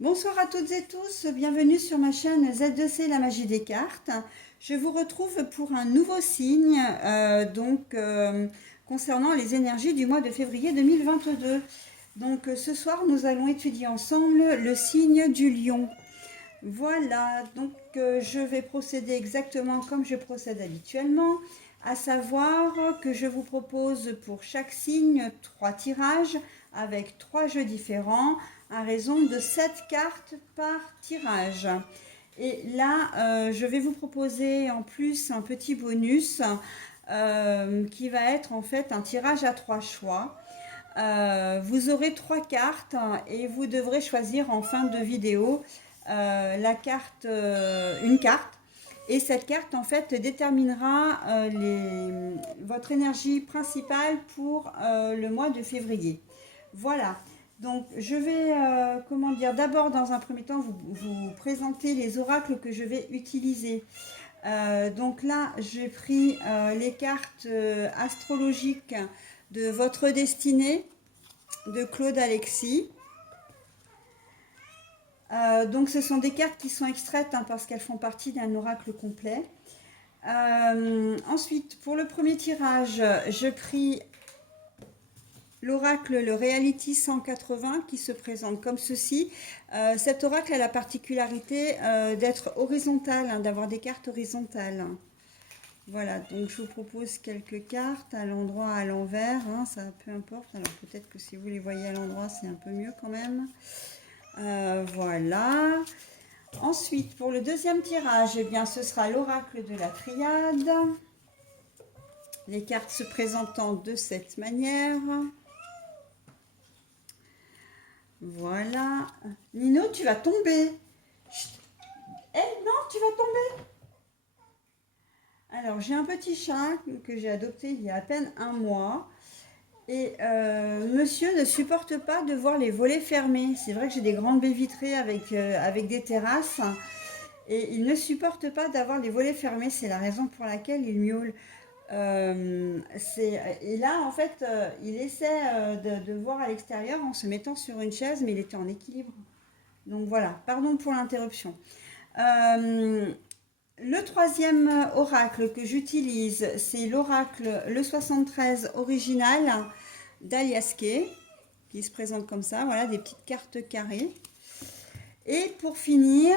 Bonsoir à toutes et tous, bienvenue sur ma chaîne Z2C La Magie des Cartes. Je vous retrouve pour un nouveau signe, concernant les énergies du mois de février 2022. Ce soir, nous allons étudier ensemble le signe du lion. Voilà, je vais procéder exactement comme je procède habituellement, à savoir que je vous propose pour chaque signe 3 tirages avec 3 jeux différents, à raison de 7 cartes par tirage. Et là, je vais vous proposer en plus un petit bonus qui va être en fait un tirage à 3 choix. Vous aurez 3 cartes et vous devrez choisir en fin de vidéo une carte. Et cette carte en fait déterminera votre énergie principale pour le mois de février. Voilà. Donc je vais d'abord dans un premier temps vous présenter les oracles que je vais utiliser. Donc là j'ai pris les cartes astrologiques de votre destinée de Claude Alexis. Donc ce sont des cartes qui sont extraites parce qu'elles font partie d'un oracle complet. Ensuite, pour le premier tirage, je pris l'oracle, le Reality 180, qui se présente comme ceci. Cet oracle a la particularité d'être horizontal, d'avoir des cartes horizontales. Voilà, donc je vous propose quelques cartes à l'endroit, à l'envers, ça peu importe. Alors peut-être que si vous les voyez à l'endroit, c'est un peu mieux quand même. Voilà. Ensuite, pour le deuxième tirage, ce sera l'oracle de la triade. Les cartes se présentant de cette manière. Voilà. Nino, tu vas tomber. Non, tu vas tomber. Alors, j'ai un petit chat que j'ai adopté il y a à peine un mois. Et monsieur ne supporte pas de voir les volets fermés. C'est vrai que j'ai des grandes baies vitrées avec des terrasses. Et il ne supporte pas d'avoir les volets fermés. C'est la raison pour laquelle il miaule. Et là, en fait, il essaie de voir à l'extérieur en se mettant sur une chaise, mais il était en équilibre. Donc voilà, pardon pour l'interruption. Le troisième oracle que j'utilise, c'est l'oracle le 73 original d'Aliaské, qui se présente comme ça, voilà, des petites cartes carrées. Et pour finir,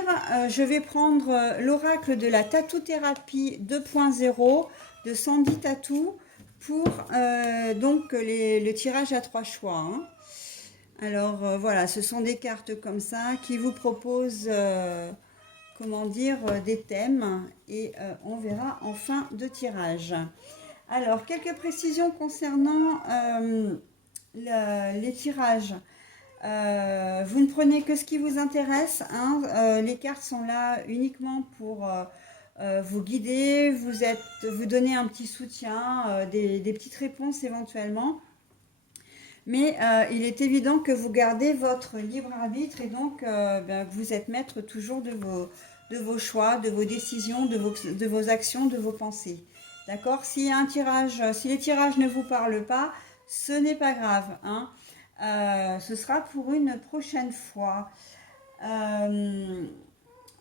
je vais prendre l'oracle de la tattoo-thérapie 2.0 de Sandy Tattoo pour le tirage à 3 choix. Alors voilà, ce sont des cartes comme ça qui vous proposent des thèmes et on verra en fin de tirage. Alors, quelques précisions concernant les tirages. Vous ne prenez que ce qui vous intéresse. Les cartes sont là uniquement pour vous guider, vous donner un petit soutien, des petites réponses éventuellement. Mais il est évident que vous gardez votre libre arbitre et donc que vous êtes maître toujours de vos choix, de vos décisions, de vos actions, de vos pensées. D'accord ? Si les tirages ne vous parlent pas, ce n'est pas grave. Ce sera pour une prochaine fois.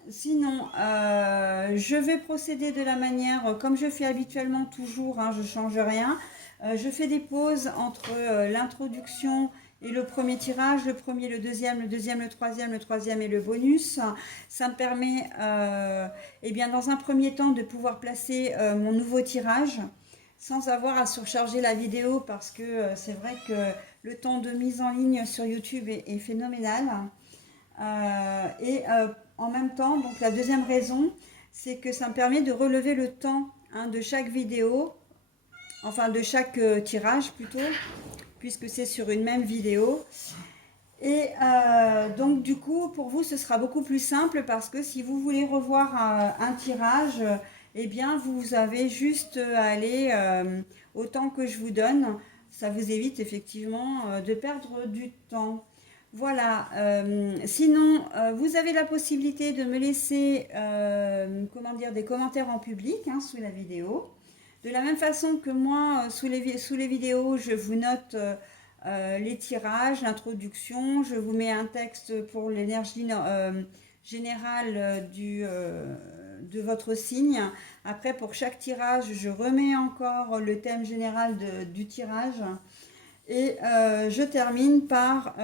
Sinon, je vais procéder de la manière comme je fais habituellement toujours, je ne change rien. Je fais des pauses entre l'introduction et le premier tirage, le premier, le deuxième, le troisième et le bonus. Ça me permet, dans un premier temps, de pouvoir placer mon nouveau tirage sans avoir à surcharger la vidéo parce que c'est vrai que le temps de mise en ligne sur YouTube est phénoménal. En même temps, donc la deuxième raison, c'est que ça me permet de relever le temps de chaque vidéo, enfin de chaque tirage plutôt, puisque c'est sur une même vidéo. Et donc du coup, pour vous, ce sera beaucoup plus simple parce que si vous voulez revoir un tirage, vous avez juste à aller au temps que je vous donne. Ça vous évite effectivement de perdre du temps. Voilà, sinon, vous avez la possibilité de me laisser des commentaires en public sous la vidéo. De la même façon que moi, sous les vidéos, je vous note les tirages, l'introduction. Je vous mets un texte pour l'énergie générale de votre signe. Après, pour chaque tirage, je remets encore le thème général du tirage. Et je termine par,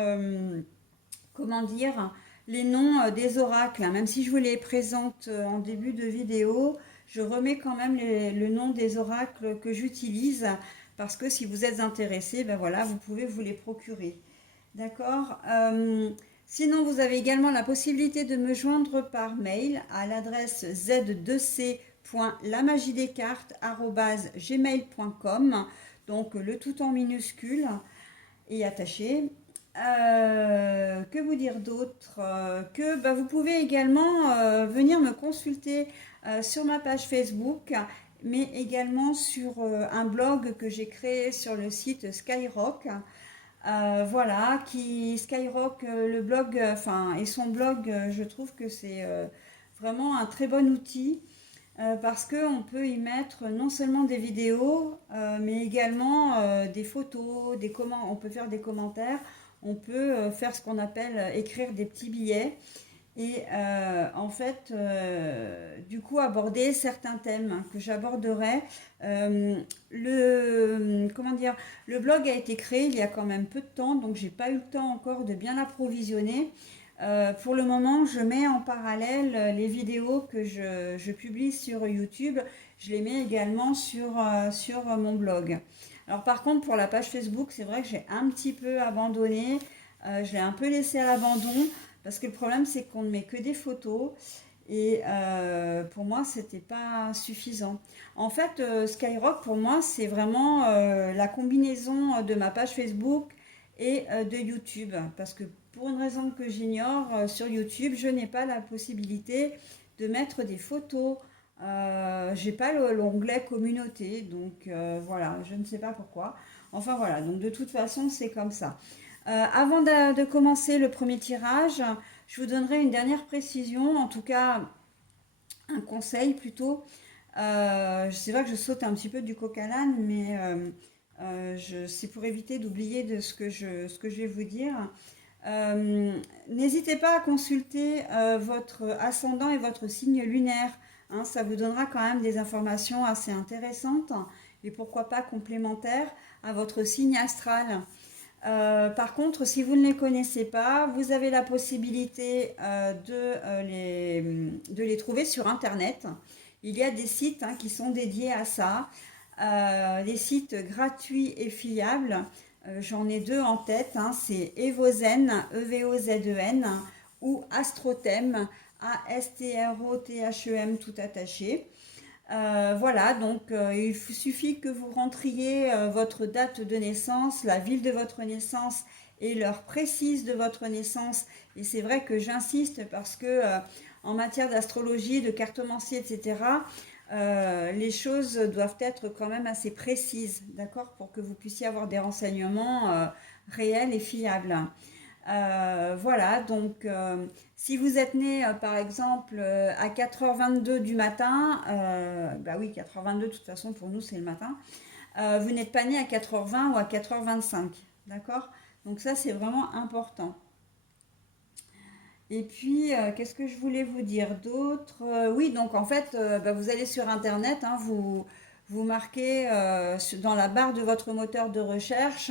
comment dire, les noms des oracles. Même si je vous les présente en début de vidéo, je remets quand même le nom des oracles que j'utilise parce que si vous êtes intéressé, ben voilà, vous pouvez vous les procurer. D'accord. Sinon, vous avez également la possibilité de me joindre par mail à l'adresse z2c.lamagiedescartes@gmail.com. Donc le tout en minuscule et attaché. Que vous dire d'autre? Que bah, vous pouvez également venir me consulter sur ma page Facebook, mais également sur un blog que j'ai créé sur le site Skyrock. Voilà, Skyrock, le blog, enfin, et son blog, je trouve que c'est vraiment un très bon outil parce qu'on peut y mettre non seulement des vidéos, mais également des photos, on peut faire des commentaires, on peut faire ce qu'on appelle écrire des petits billets et en fait, du coup, aborder certains thèmes que j'aborderai. Comment dire, le blog a été créé il y a quand même peu de temps, donc j'ai pas eu le temps encore de bien l'approvisionner. Pour le moment, je mets en parallèle les vidéos que je publie sur YouTube. Je les mets également sur mon blog. Alors par contre, pour la page Facebook, c'est vrai que j'ai un petit peu abandonné. Je l'ai un peu laissé à l'abandon parce que le problème, c'est qu'on ne met que des photos. Et pour moi, c'était pas suffisant. En fait, Skyrock, pour moi, c'est vraiment la combinaison de ma page Facebook et de YouTube. Parce que pour une raison que j'ignore, sur YouTube, je n'ai pas la possibilité de mettre des photos. J'ai pas l'onglet communauté, donc voilà, je ne sais pas pourquoi. Enfin voilà, donc de toute façon, c'est comme ça. Avant de commencer le premier tirage, je vous donnerai une dernière précision, en tout cas un conseil plutôt. C'est vrai que je saute un petit peu du coq à l'âne, mais c'est pour éviter d'oublier de ce que je vais vous dire. N'hésitez pas à consulter votre ascendant et votre signe lunaire. Hein, ça vous donnera quand même des informations assez intéressantes et pourquoi pas complémentaires à votre signe astral. Par contre, si vous ne les connaissez pas, vous avez la possibilité de les trouver sur Internet. Il y a des sites qui sont dédiés à ça, des sites gratuits et fiables. J'en ai deux en tête, c'est Evozen, Evozen, ou Astrothem, Astrothem tout attaché. Voilà, donc il suffit que vous rentriez votre date de naissance, la ville de votre naissance et l'heure précise de votre naissance. Et c'est vrai que j'insiste parce que en matière d'astrologie, de cartomancie, etc., les choses doivent être quand même assez précises, d'accord, pour que vous puissiez avoir des renseignements réels et fiables. Voilà, donc si vous êtes né par exemple à 4h22 du matin, bah oui, 4h22 de toute façon pour nous c'est le matin, vous n'êtes pas né à 4h20 ou à 4h25, d'accord? Donc ça c'est vraiment important. Et puis, qu'est-ce que je voulais vous dire d'autre? Oui, donc en fait, bah, vous allez sur Internet, vous marquez dans la barre de votre moteur de recherche,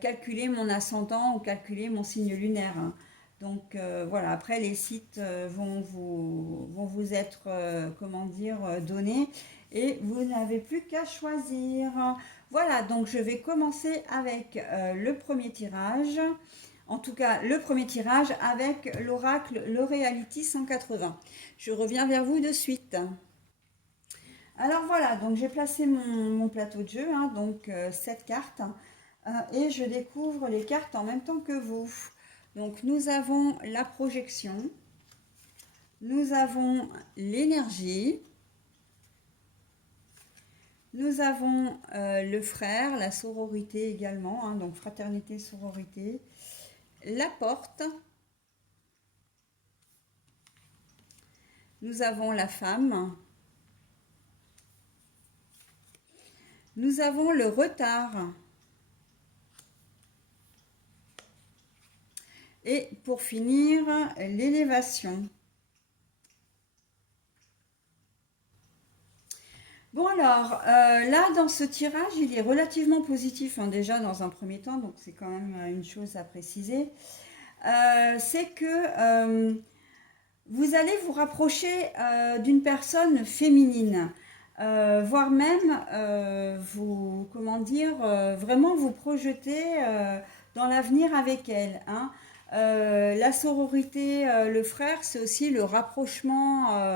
calculer mon ascendant ou calculer mon signe lunaire. Hein. Donc voilà, après les sites vont vous être, comment dire, donnés et vous n'avez plus qu'à choisir. Voilà, donc je vais commencer avec le premier tirage. En tout cas, le premier tirage avec l'oracle Le Reality 180. Je reviens vers vous de suite. Alors voilà, donc j'ai placé mon plateau de jeu, donc 7 cartes, et je découvre les cartes en même temps que vous. Donc nous avons la projection, nous avons l'énergie, nous avons le frère, la sororité également, donc fraternité, sororité, la porte, nous avons la femme, nous avons le retard, Et pour finir, l'élévation. Bon alors, là dans ce tirage, il est relativement positif hein, déjà dans un premier temps, donc c'est quand même une chose à préciser. C'est que vous allez vous rapprocher d'une personne féminine, voire même vous, comment dire, vraiment vous projeter dans l'avenir avec elle. Hein. La sororité, le frère, c'est aussi le rapprochement,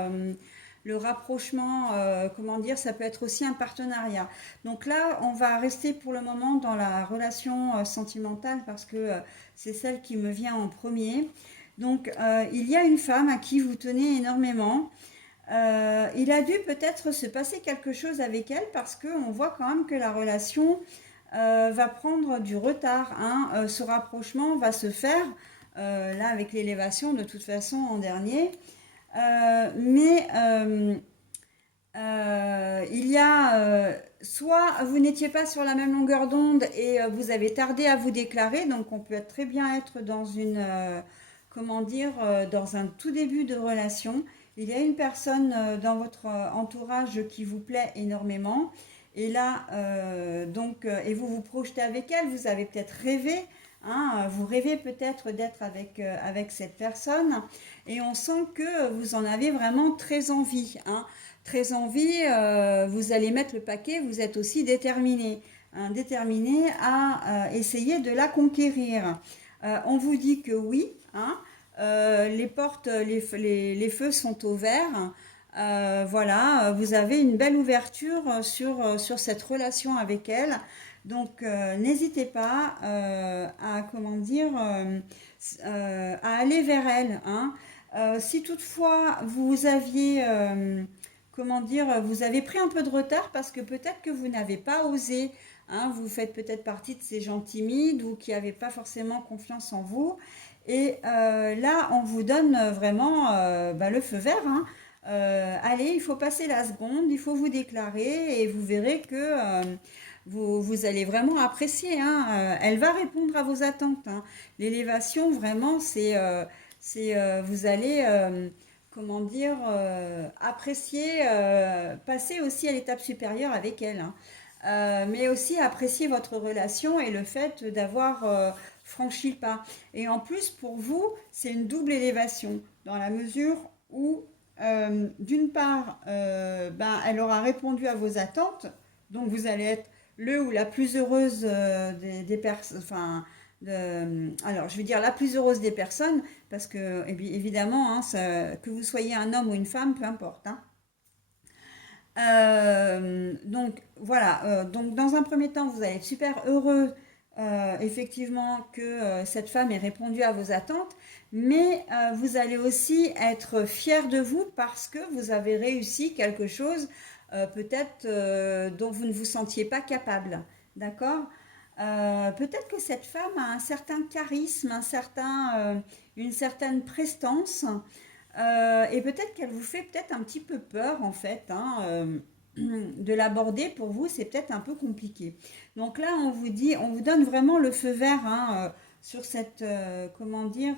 comment dire, ça peut être aussi un partenariat. Donc là, on va rester pour le moment dans la relation sentimentale parce que c'est celle qui me vient en premier. Donc, il y a une femme à qui vous tenez énormément. Il a dû peut-être se passer quelque chose avec elle parce qu'on voit quand même que la relation va prendre du retard. Hein. Ce rapprochement va se faire, là avec l'élévation de toute façon en dernier. Mais il y a soit vous n'étiez pas sur la même longueur d'onde et vous avez tardé à vous déclarer, donc on peut très bien être dans une, comment dire, dans un tout début de relation. Il y a une personne dans votre entourage qui vous plaît énormément et là, et vous vous projetez avec elle, vous avez peut-être rêvé. Hein, vous rêvez peut-être d'être avec cette personne et on sent que vous en avez vraiment très envie. Hein. Très envie, vous allez mettre le paquet, vous êtes aussi déterminé, hein, déterminé à essayer de la conquérir. On vous dit que oui, hein, les portes, les feux sont au vert. Voilà, vous avez une belle ouverture sur cette relation avec elle. Donc, n'hésitez pas à, comment dire, à aller vers elle. Hein. Si toutefois vous aviez comment dire, vous avez pris un peu de retard parce que peut-être que vous n'avez pas osé. Hein, vous faites peut-être partie de ces gens timides ou qui n'avaient pas forcément confiance en vous. Et là, on vous donne vraiment le feu vert. Hein. Allez, il faut passer la seconde, il faut vous déclarer et vous verrez que vous allez vraiment apprécier. Hein. Elle va répondre à vos attentes. Hein. L'élévation, vraiment, vous allez comment dire, apprécier, passer aussi à l'étape supérieure avec elle, hein. Mais aussi apprécier votre relation et le fait d'avoir franchi le pas. Et en plus, pour vous, c'est une double élévation, dans la mesure où, d'une part, elle aura répondu à vos attentes, donc vous allez être le ou la plus heureuse des personnes, enfin, alors je vais dire la plus heureuse des personnes, parce que évidemment, hein, que vous soyez un homme ou une femme, peu importe. Hein. Donc voilà, donc dans un premier temps, vous allez être super heureux effectivement que cette femme ait répondu à vos attentes, mais vous allez aussi être fier de vous parce que vous avez réussi quelque chose peut-être dont vous ne vous sentiez pas capable. D'accord. Peut-être que cette femme a un certain charisme, une certaine prestance, et peut-être qu'elle vous fait peut-être un petit peu peur en fait. Hein, de l'aborder pour vous, c'est peut-être un peu compliqué. Donc là, on vous donne vraiment le feu vert hein, sur cette, comment dire,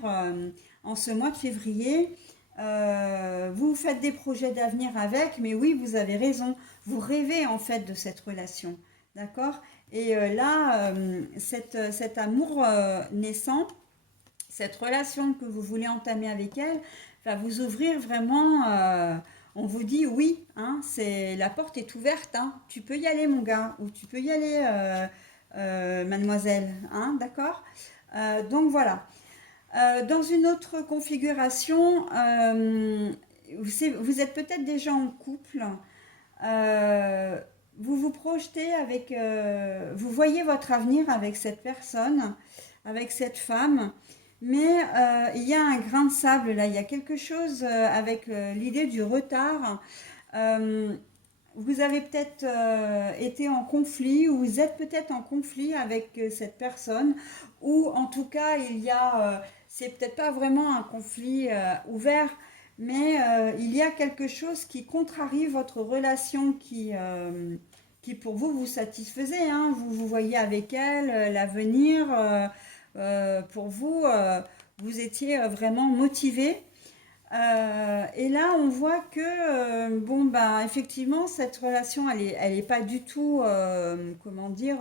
en ce mois de février. Vous faites des projets d'avenir avec, mais oui, vous avez raison. Vous rêvez en fait de cette relation, d'accord? Et là, cet amour naissant, cette relation que vous voulez entamer avec elle, va vous ouvrir vraiment. On vous dit oui, hein, la porte est ouverte. Hein, tu peux y aller, mon gars, ou tu peux y aller, mademoiselle. Hein, d'accord. Donc voilà. Dans une autre configuration, vous êtes peut-être déjà en couple. Euh, vous vous projetez avec, vous voyez votre avenir avec cette personne, avec cette femme, mais il y a un grain de sable là, il y a quelque chose avec l'idée du retard. Euh, vous avez peut-être été en conflit ou vous êtes peut-être en conflit avec cette personne ou en tout cas c'est peut-être pas vraiment un conflit ouvert mais il y a quelque chose qui contrarie votre relation qui pour vous vous satisfaisait, hein. Vous vous voyez avec elle, l'avenir, pour vous, vous étiez vraiment motivé. Et là, on voit que, bon, ben, effectivement, cette relation, elle est pas du tout, comment dire,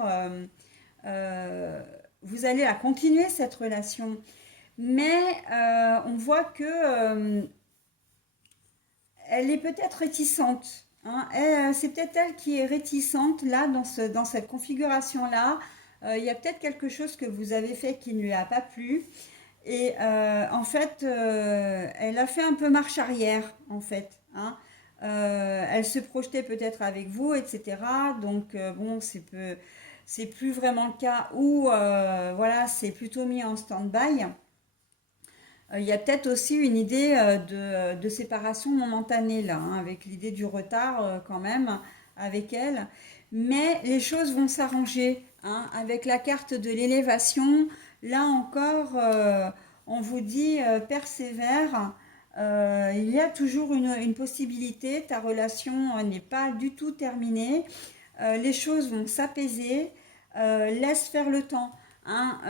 euh, vous allez la continuer, cette relation. Mais on voit que elle est peut-être réticente. Hein. C'est peut-être elle qui est réticente là dans cette configuration-là. Il y a peut-être quelque chose que vous avez fait qui ne lui a pas plu. Et en fait, elle a fait un peu marche arrière, en fait. Hein. Elle se projetait peut-être avec vous, etc. Donc, bon, c'est plus vraiment le cas où, voilà, c'est plutôt mis en stand-by. Il y a peut-être aussi une idée de séparation momentanée là, hein, avec l'idée du retard quand même avec elle. Mais les choses vont s'arranger hein, avec la carte de l'élévation. Là encore, on vous dit persévère. Il y a toujours une possibilité. Ta relation n'est pas du tout terminée. Les choses vont s'apaiser. Laisse faire le temps. Hein,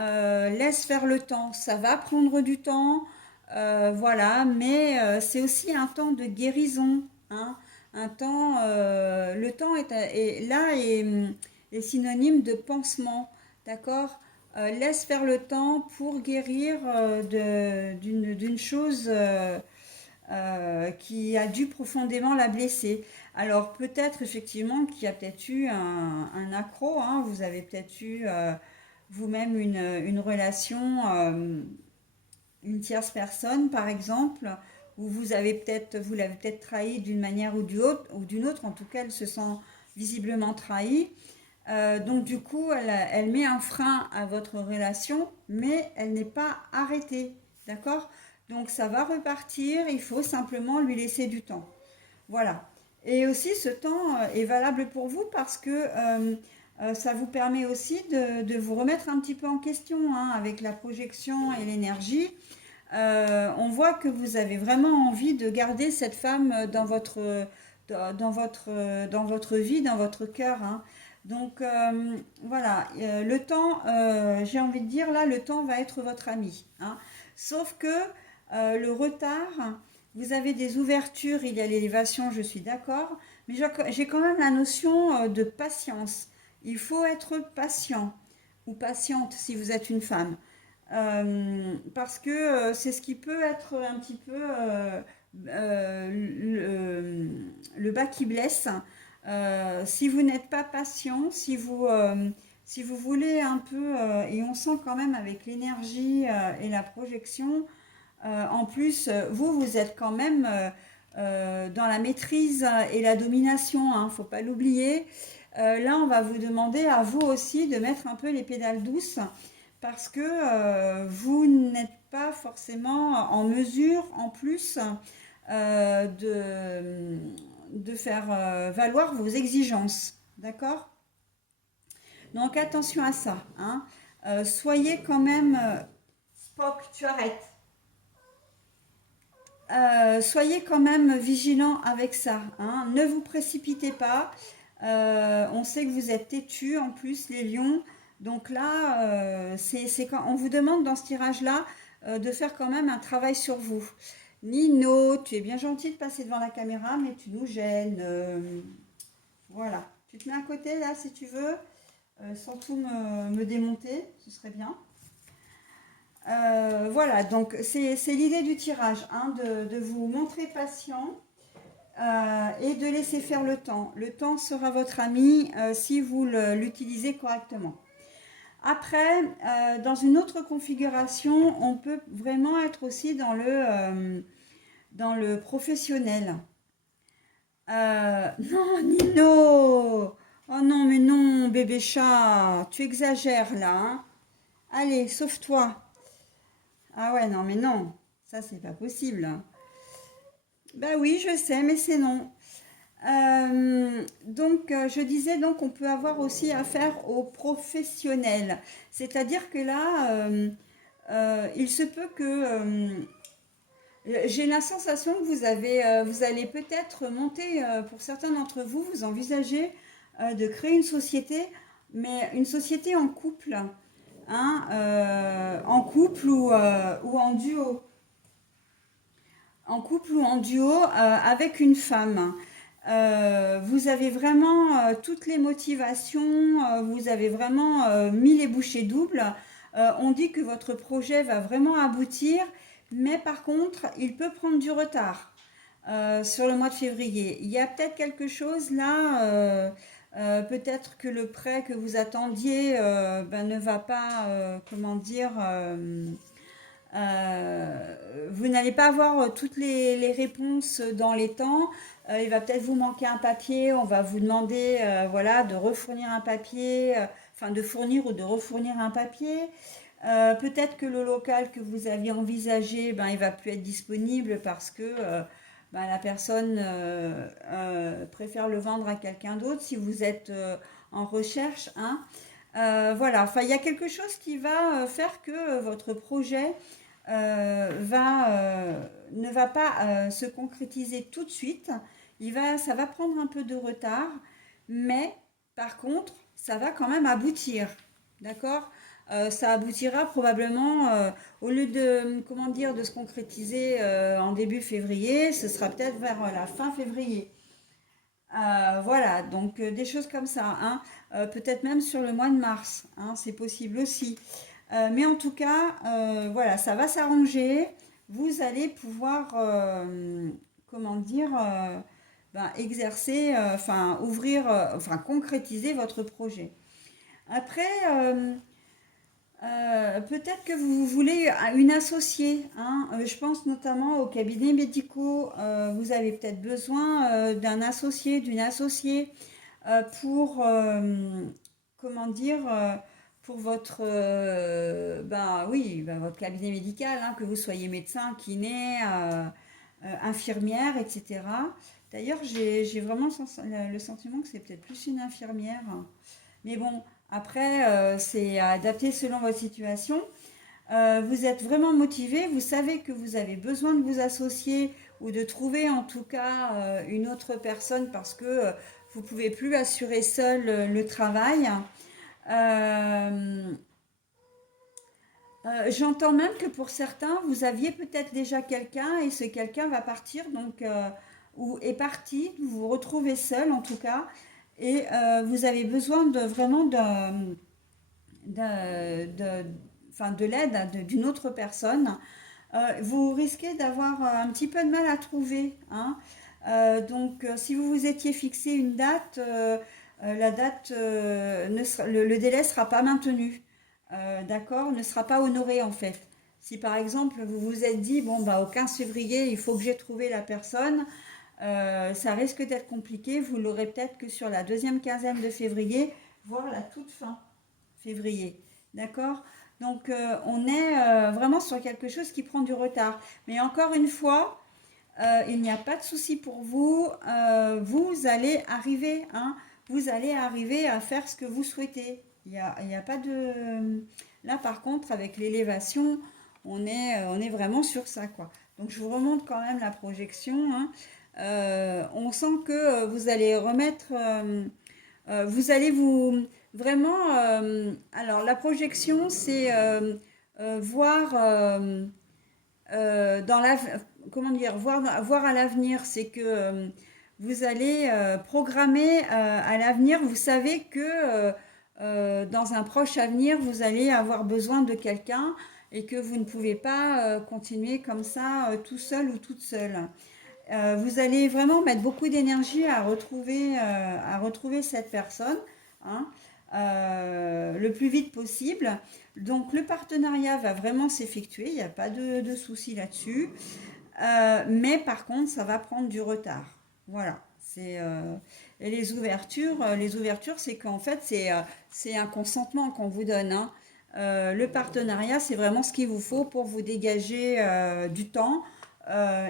laisse faire le temps. Ça va prendre du temps. Voilà, mais c'est aussi un temps de guérison. Hein, un temps, le temps est synonyme de pansement. D'accord. Laisse faire le temps pour guérir d'une chose qui a dû profondément la blesser. Alors peut-être effectivement qu'il y a peut-être eu un accro, hein, vous avez peut-être eu vous-même une relation, une tierce personne par exemple, où vous l'avez peut-être trahi d'une manière ou d'une autre, en tout cas elle se sent visiblement trahie. Donc du coup, elle met un frein à votre relation, mais elle n'est pas arrêtée, d'accord? Donc ça va repartir, il faut simplement lui laisser du temps. Voilà. Et aussi, ce temps est valable pour vous parce que ça vous permet aussi de vous remettre un petit peu en question hein, avec la projection et l'énergie. On voit que vous avez vraiment envie de garder cette femme dans votre vie, dans votre cœur. Hein. Donc voilà, le temps, j'ai envie de dire là, le temps va être votre ami. Hein. Sauf que le retard, vous avez des ouvertures, il y a l'élévation, je suis d'accord, mais j'ai quand même la notion de patience. Il faut être patient ou patiente si vous êtes une femme. Parce que c'est ce qui peut être un petit peu le bas qui blesse. Si vous n'êtes pas patient, si vous voulez un peu, et on sent quand même avec l'énergie et la projection, en plus, vous êtes quand même dans la maîtrise et la domination, hein, faut pas l'oublier. Là, on va vous demander à vous aussi de mettre un peu les pédales douces parce que vous n'êtes pas forcément en mesure, en plus, de faire valoir vos exigences. D'accord? Donc attention à ça. Hein. Soyez quand même... Spock, tu arrêtes. Soyez quand même vigilant avec ça. Hein. Ne vous précipitez pas. On sait que vous êtes têtus en plus, les lions. Donc là, c'est quand on vous demande dans ce tirage-là de faire quand même un travail sur vous. Nino, tu es bien gentil de passer devant la caméra, mais tu nous gênes. Voilà. Tu te mets à côté là si tu veux, sans tout me démonter, ce serait bien. Voilà, donc c'est l'idée du tirage, hein, de vous montrer patient et de laisser faire le temps. Le temps sera votre ami si vous l'utilisez correctement. Après, dans une autre configuration, on peut vraiment être aussi dans le professionnel. Non, Nino! Oh non, mais non, bébé chat, tu exagères là. Hein. Allez, sauve-toi. Ah ouais, non, mais non, ça c'est pas possible. Bah oui, je sais, mais c'est non. Donc, je disais donc on peut avoir aussi affaire aux professionnels. C'est-à-dire que là, il se peut que j'ai la sensation que vous allez peut-être monter, pour certains d'entre vous, vous envisagez de créer une société, mais une société en couple. hein, en couple ou en duo. En couple ou en duo avec une femme. Vous avez vraiment toutes les motivations, vous avez vraiment mis les bouchées doubles. On dit que votre projet va vraiment aboutir, mais par contre, il peut prendre du retard sur le mois de février. Il y a peut-être quelque chose là, peut-être que le prêt que vous attendiez ben, ne va pas, comment dire, vous n'allez pas avoir toutes les réponses dans les temps. Il va peut-être vous manquer un papier. On va vous demander voilà, de refournir un papier, enfin de fournir ou de refournir un papier. Peut-être que le local que vous aviez envisagé, ben, il va plus être disponible parce que ben, la personne préfère le vendre à quelqu'un d'autre si vous êtes en recherche. Hein. Voilà, enfin, il y a quelque chose qui va faire que votre projet ne va pas se concrétiser tout de suite. Ça va prendre un peu de retard, mais par contre, ça va quand même aboutir. D'accord? Ça aboutira probablement, au lieu de, comment dire, de se concrétiser en début février, ce sera peut-être vers la fin février. Voilà, donc des choses comme ça, hein. Peut-être même sur le mois de mars, hein, c'est possible aussi. Mais en tout cas, voilà, ça va s'arranger. Vous allez pouvoir, comment dire, ben, exercer, enfin ouvrir, enfin concrétiser votre projet. Après, peut-être que vous voulez une associée, hein. Je pense notamment aux cabinets médicaux. Vous avez peut-être besoin d'un associé, d'une associée pour, comment dire, pour votre, ben oui, ben votre cabinet médical, hein, que vous soyez médecin, kiné, infirmière, etc. D'ailleurs, j'ai vraiment le sentiment que c'est peut-être plus une infirmière. Mais bon, après, c'est adapté selon votre situation. Vous êtes vraiment motivé, vous savez que vous avez besoin de vous associer ou de trouver en tout cas une autre personne parce que vous ne pouvez plus assurer seul le travail. Euh, J'entends même que pour certains, vous aviez peut-être déjà quelqu'un et ce quelqu'un va partir, donc, ou est parti, vous vous retrouvez seul en tout cas, et vous avez besoin de vraiment de, enfin, de l'aide d'une autre personne. Vous risquez d'avoir un petit peu de mal à trouver. Hein. Donc, si vous vous étiez fixé une date, la date, le délai ne sera pas maintenu. D'accord? Ne sera pas honoré en fait. Si par exemple vous vous êtes dit, bon, bah, au 15 février, il faut que j'ai trouvé la personne, ça risque d'être compliqué. Vous l'aurez peut-être que sur la deuxième quinzaine de février, voire la toute fin février. D'accord? Donc, on est vraiment sur quelque chose qui prend du retard. Mais encore une fois, il n'y a pas de souci pour vous. Vous allez arriver, hein, vous allez arriver à faire ce que vous souhaitez. Il y a pas de... Là, par contre, avec l'élévation, on est vraiment sur ça, quoi. Donc, je vous remonte quand même la projection. Hein. On sent que vous allez remettre... vous allez vous... Vraiment... alors, la projection, c'est voir... dans la, comment dire, voir à l'avenir, c'est que vous allez programmer à l'avenir. Vous savez que dans un proche avenir, vous allez avoir besoin de quelqu'un et que vous ne pouvez pas continuer comme ça tout seul ou toute seule. Vous allez vraiment mettre beaucoup d'énergie à retrouver cette personne, hein, le plus vite possible. Donc le partenariat va vraiment s'effectuer, il n'y a pas de souci là-dessus. Mais par contre, ça va prendre du retard. Voilà. Et les ouvertures, c'est qu'en fait, c'est un consentement qu'on vous donne. Hein. Le partenariat, c'est vraiment ce qu'il vous faut pour vous dégager du temps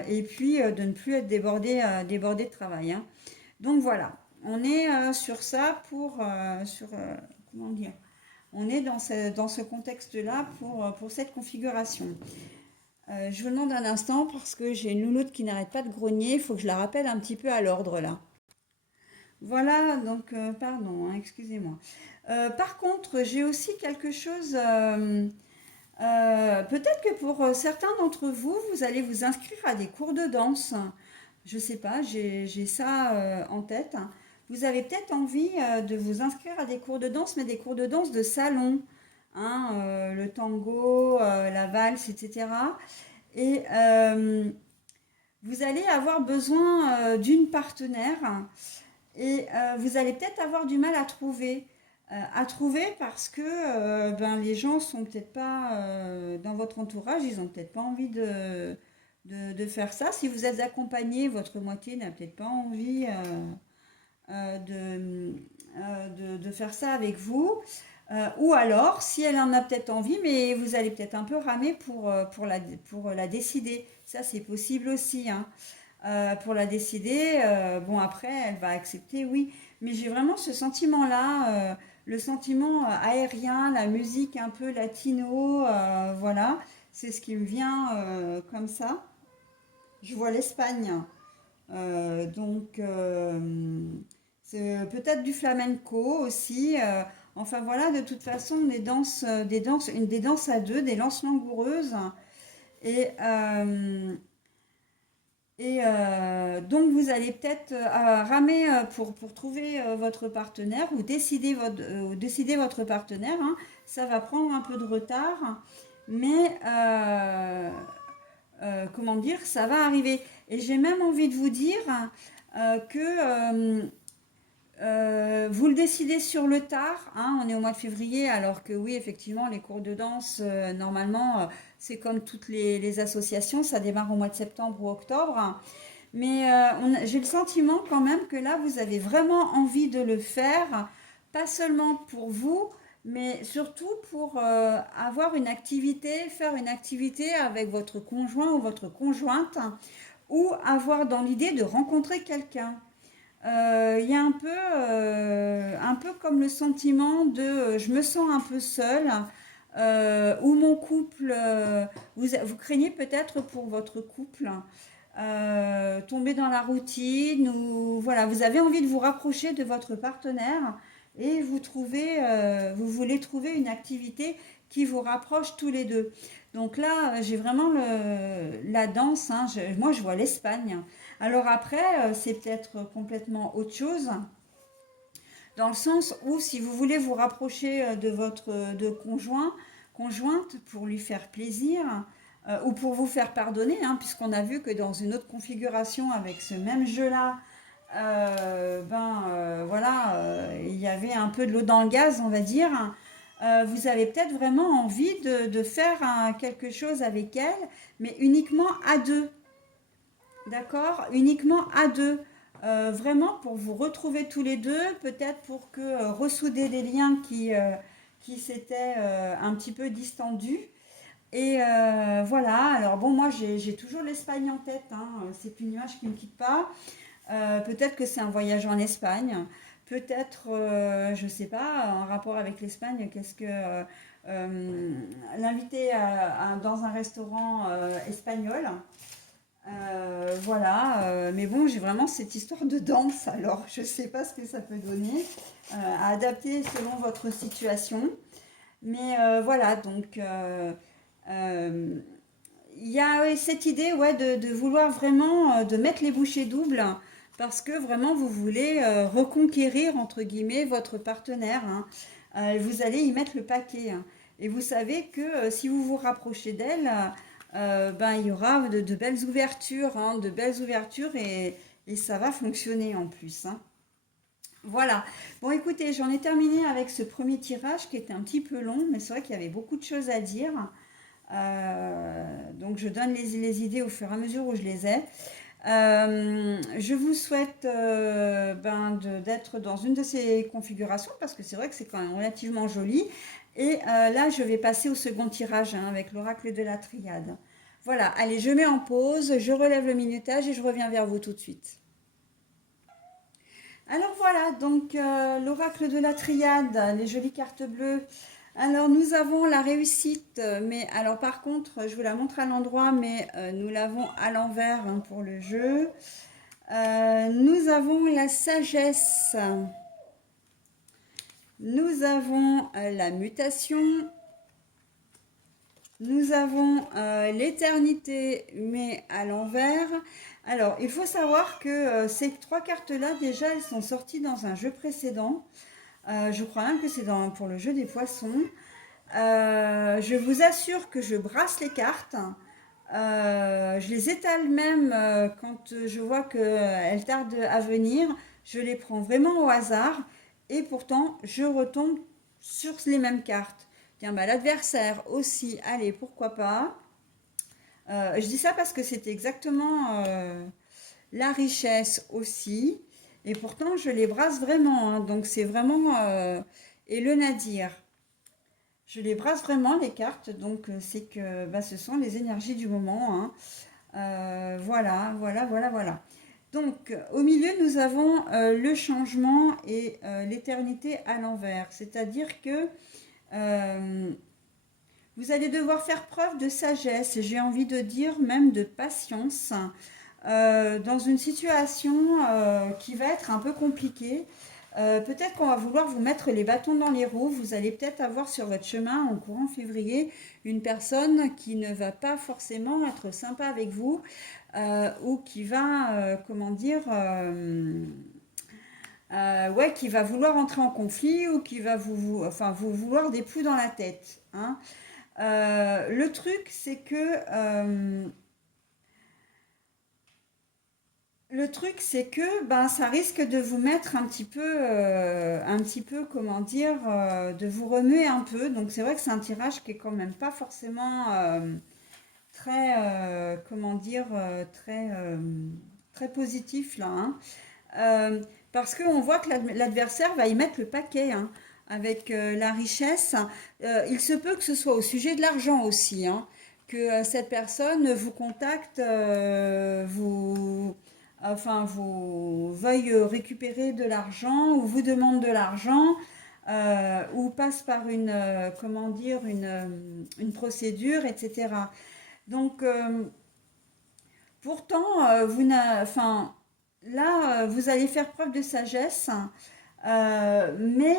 et puis de ne plus être débordé de travail. Hein. Donc voilà, on est sur ça comment dire, on est dans ce contexte-là pour cette configuration. Je vous demande un instant parce que j'ai une louloute qui n'arrête pas de grogner. Il faut que je la rappelle un petit peu à l'ordre là. Voilà, donc, pardon, hein, excusez-moi. Par contre, j'ai aussi quelque chose, peut-être que pour certains d'entre vous, vous allez vous inscrire à des cours de danse. Je sais pas, j'ai ça en tête. Vous avez peut-être envie de vous inscrire à des cours de danse, mais des cours de danse de salon, hein, le tango, la valse, etc. Et vous allez avoir besoin d'une partenaire et vous allez peut-être avoir du mal à trouver parce que ben, les gens sont peut-être pas dans votre entourage, ils ont peut-être pas envie de faire ça. Si vous êtes accompagné, votre moitié n'a peut-être pas envie de faire ça avec vous. Ou alors, si elle en a peut-être envie, mais vous allez peut-être un peu ramer pour la décider. Ça, c'est possible aussi, hein. Pour la décider, bon, après, elle va accepter, oui. Mais j'ai vraiment ce sentiment-là, le sentiment aérien, la musique un peu latino, voilà. C'est ce qui me vient comme ça. Je vois l'Espagne. Donc, c'est peut-être du flamenco aussi. Enfin voilà, de toute façon, des danses à deux, des danses langoureuses. Et, donc, vous allez peut-être ramer pour trouver votre partenaire ou décider votre partenaire, hein. Ça va prendre un peu de retard, mais comment dire, ça va arriver. Et j'ai même envie de vous dire que vous le décidez sur le tard, hein, on est au mois de février, alors que oui, effectivement, les cours de danse, normalement, c'est comme toutes les associations, ça démarre au mois de septembre ou octobre. Mais j'ai le sentiment quand même que là, vous avez vraiment envie de le faire, pas seulement pour vous, mais surtout pour avoir une activité, faire une activité avec votre conjoint ou votre conjointe, ou avoir dans l'idée de rencontrer quelqu'un. Il y a un peu comme le sentiment de je me sens un peu seule, ou mon couple, vous craignez peut-être pour votre couple, tomber dans la routine, ou voilà, vous avez envie de vous rapprocher de votre partenaire et vous voulez trouver une activité qui vous rapproche tous les deux. Donc là, j'ai vraiment la danse, hein, moi je vois l'Espagne. Alors après, c'est peut-être complètement autre chose, dans le sens où si vous voulez vous rapprocher de votre conjointe pour lui faire plaisir, ou pour vous faire pardonner, hein, puisqu'on a vu que dans une autre configuration avec ce même jeu-là, voilà, il y avait un peu de l'eau dans le gaz, on va dire. Vous avez peut-être vraiment envie de faire quelque chose avec elle, mais uniquement à deux. D'accord? Uniquement à deux. Vraiment pour vous retrouver tous les deux, peut-être pour que ressouder des liens qui s'étaient un petit peu distendus. Et voilà, alors bon, moi j'ai toujours l'Espagne en tête, hein, c'est une image qui ne me quitte pas. Peut-être que c'est un voyage en Espagne, peut-être, je ne sais pas, en rapport avec l'Espagne, qu'est-ce que l'inviter dans un restaurant espagnol. Voilà, mais bon, j'ai vraiment cette histoire de danse, alors je ne sais pas ce que ça peut donner, à adapter selon votre situation. Mais voilà, donc euh, il y a cette idée, ouais, de vouloir vraiment de mettre les bouchées doubles parce que vraiment vous voulez reconquérir entre guillemets votre partenaire, hein. Vous allez y mettre le paquet, hein. Et vous savez que si vous vous rapprochez d'elle, ben, il y aura de belles ouvertures, hein, de belles ouvertures et ça va fonctionner en plus, hein. Voilà. Bon, écoutez, j'en ai terminé avec ce premier tirage qui était un petit peu long, mais c'est vrai qu'il y avait beaucoup de choses à dire. Donc, je donne les idées au fur et à mesure où je les ai. Je vous souhaite d'être dans une de ces configurations parce que c'est vrai que c'est quand même relativement joli. Et là, je vais passer au second tirage, hein, avec l'oracle de la triade. Voilà, allez, je mets en pause, je relève le minutage et je reviens vers vous tout de suite. Alors voilà, donc l'oracle de la triade, les jolies cartes bleues. Alors nous avons la réussite, mais alors par contre, je vous la montre à l'endroit, mais nous l'avons à l'envers, hein, pour le jeu. Nous avons la sagesse. Nous avons la mutation. Nous avons l'éternité, mais à l'envers. Alors, il faut savoir que ces trois cartes-là, déjà, elles sont sorties dans un jeu précédent. Je crois même que c'est pour le jeu des poissons. Je vous assure que je brasse les cartes. Je les étale même quand je vois qu'elles tardent à venir. Je les prends vraiment au hasard. Et pourtant, je retombe sur les mêmes cartes. Tiens, bah, l'adversaire aussi, allez, pourquoi pas. Je dis ça parce que c'est exactement la richesse aussi. Et pourtant, je les brasse vraiment, hein. Donc, c'est vraiment... et le nadir. Je les brasse vraiment, les cartes. Donc, c'est que bah, ce sont les énergies du moment, hein. Voilà, voilà, voilà, voilà. Donc, au milieu, nous avons le changement et l'éternité à l'envers. C'est-à-dire que euh, vous allez devoir faire preuve de sagesse, et j'ai envie de dire même de patience, dans une situation qui va être un peu compliquée. Peut-être qu'on va vouloir vous mettre les bâtons dans les roues. Vous allez peut-être avoir sur votre chemin en courant février une personne qui ne va pas forcément être sympa avec vous ou qui va, comment dire, ouais, qui va vouloir entrer en conflit ou qui va enfin, vous vouloir des poux dans la tête, hein. Le truc, c'est que ben, ça risque de vous mettre un petit peu, comment dire, de vous remuer un peu. Donc c'est vrai que c'est un tirage qui est quand même pas forcément très, comment dire, très positif là, hein. Parce qu'on voit que l'adversaire va y mettre le paquet, hein, avec la richesse. Il se peut que ce soit au sujet de l'argent aussi, hein, que cette personne vous contacte, enfin, vous veuille récupérer de l'argent ou vous demande de l'argent. Ou passe par comment dire, une procédure, etc. Donc, pourtant, enfin, là, vous allez faire preuve de sagesse, mais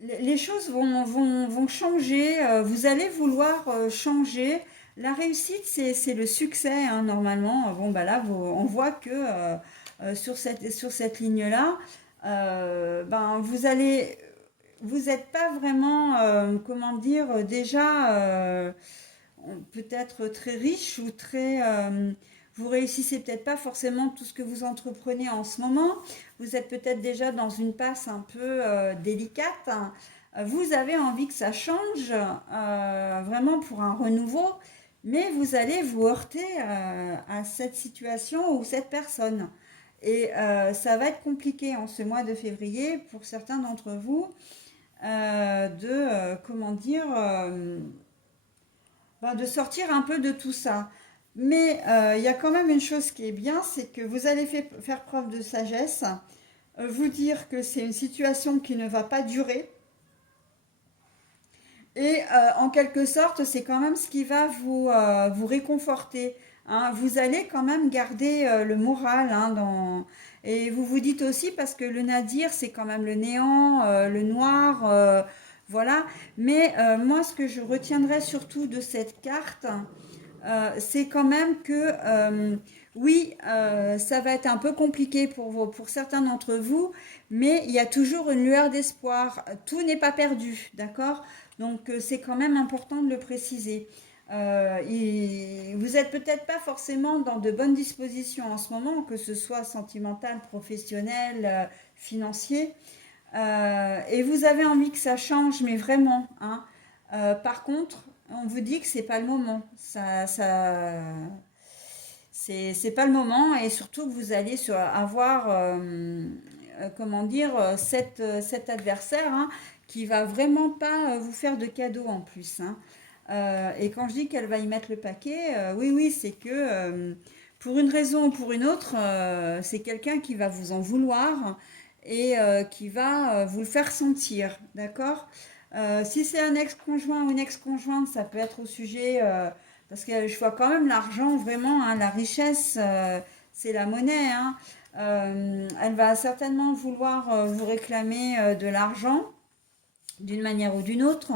les choses vont changer. Vous allez vouloir changer. La réussite, c'est le succès, hein, normalement. Bon, bah là, on voit que sur cette ligne-là, ben, vous n'êtes pas vraiment, comment dire, déjà peut-être très riche ou très... vous réussissez peut-être pas forcément tout ce que vous entreprenez en ce moment. Vous êtes peut-être déjà dans une passe un peu délicate. Vous avez envie que ça change, vraiment pour un renouveau, mais vous allez vous heurter à cette situation ou cette personne. Et ça va être compliqué en ce mois de février pour certains d'entre vous comment dire, ben, de sortir un peu de tout ça. Mais il y a quand même une chose qui est bien, c'est que vous allez faire preuve de sagesse, vous dire que c'est une situation qui ne va pas durer. Et en quelque sorte, c'est quand même ce qui va vous réconforter, hein. Vous allez quand même garder le moral, hein, et vous vous dites aussi, parce que le nadir, c'est quand même le néant, le noir, voilà. Mais moi, ce que je retiendrai surtout de cette carte, c'est quand même que oui, ça va être un peu compliqué pour certains d'entre vous, mais il y a toujours une lueur d'espoir. Tout n'est pas perdu, d'accord? Donc c'est quand même important de le préciser. Vous n'êtes peut-être pas forcément dans de bonnes dispositions en ce moment, que ce soit sentimental, professionnel, financier, et vous avez envie que ça change, mais vraiment, hein. Par contre, on vous dit que c'est pas le moment. C'est pas le moment, et surtout que vous allez avoir, comment dire, cet adversaire, hein, qui va vraiment pas vous faire de cadeaux en plus, hein. Et quand je dis qu'elle va y mettre le paquet, oui, oui, c'est que pour une raison ou pour une autre, c'est quelqu'un qui va vous en vouloir et qui va vous le faire sentir, d'accord? Si c'est un ex-conjoint ou une ex-conjointe, ça peut être au sujet parce que je vois quand même l'argent vraiment, hein, la richesse, c'est la monnaie, hein. Elle va certainement vouloir vous réclamer de l'argent d'une manière ou d'une autre,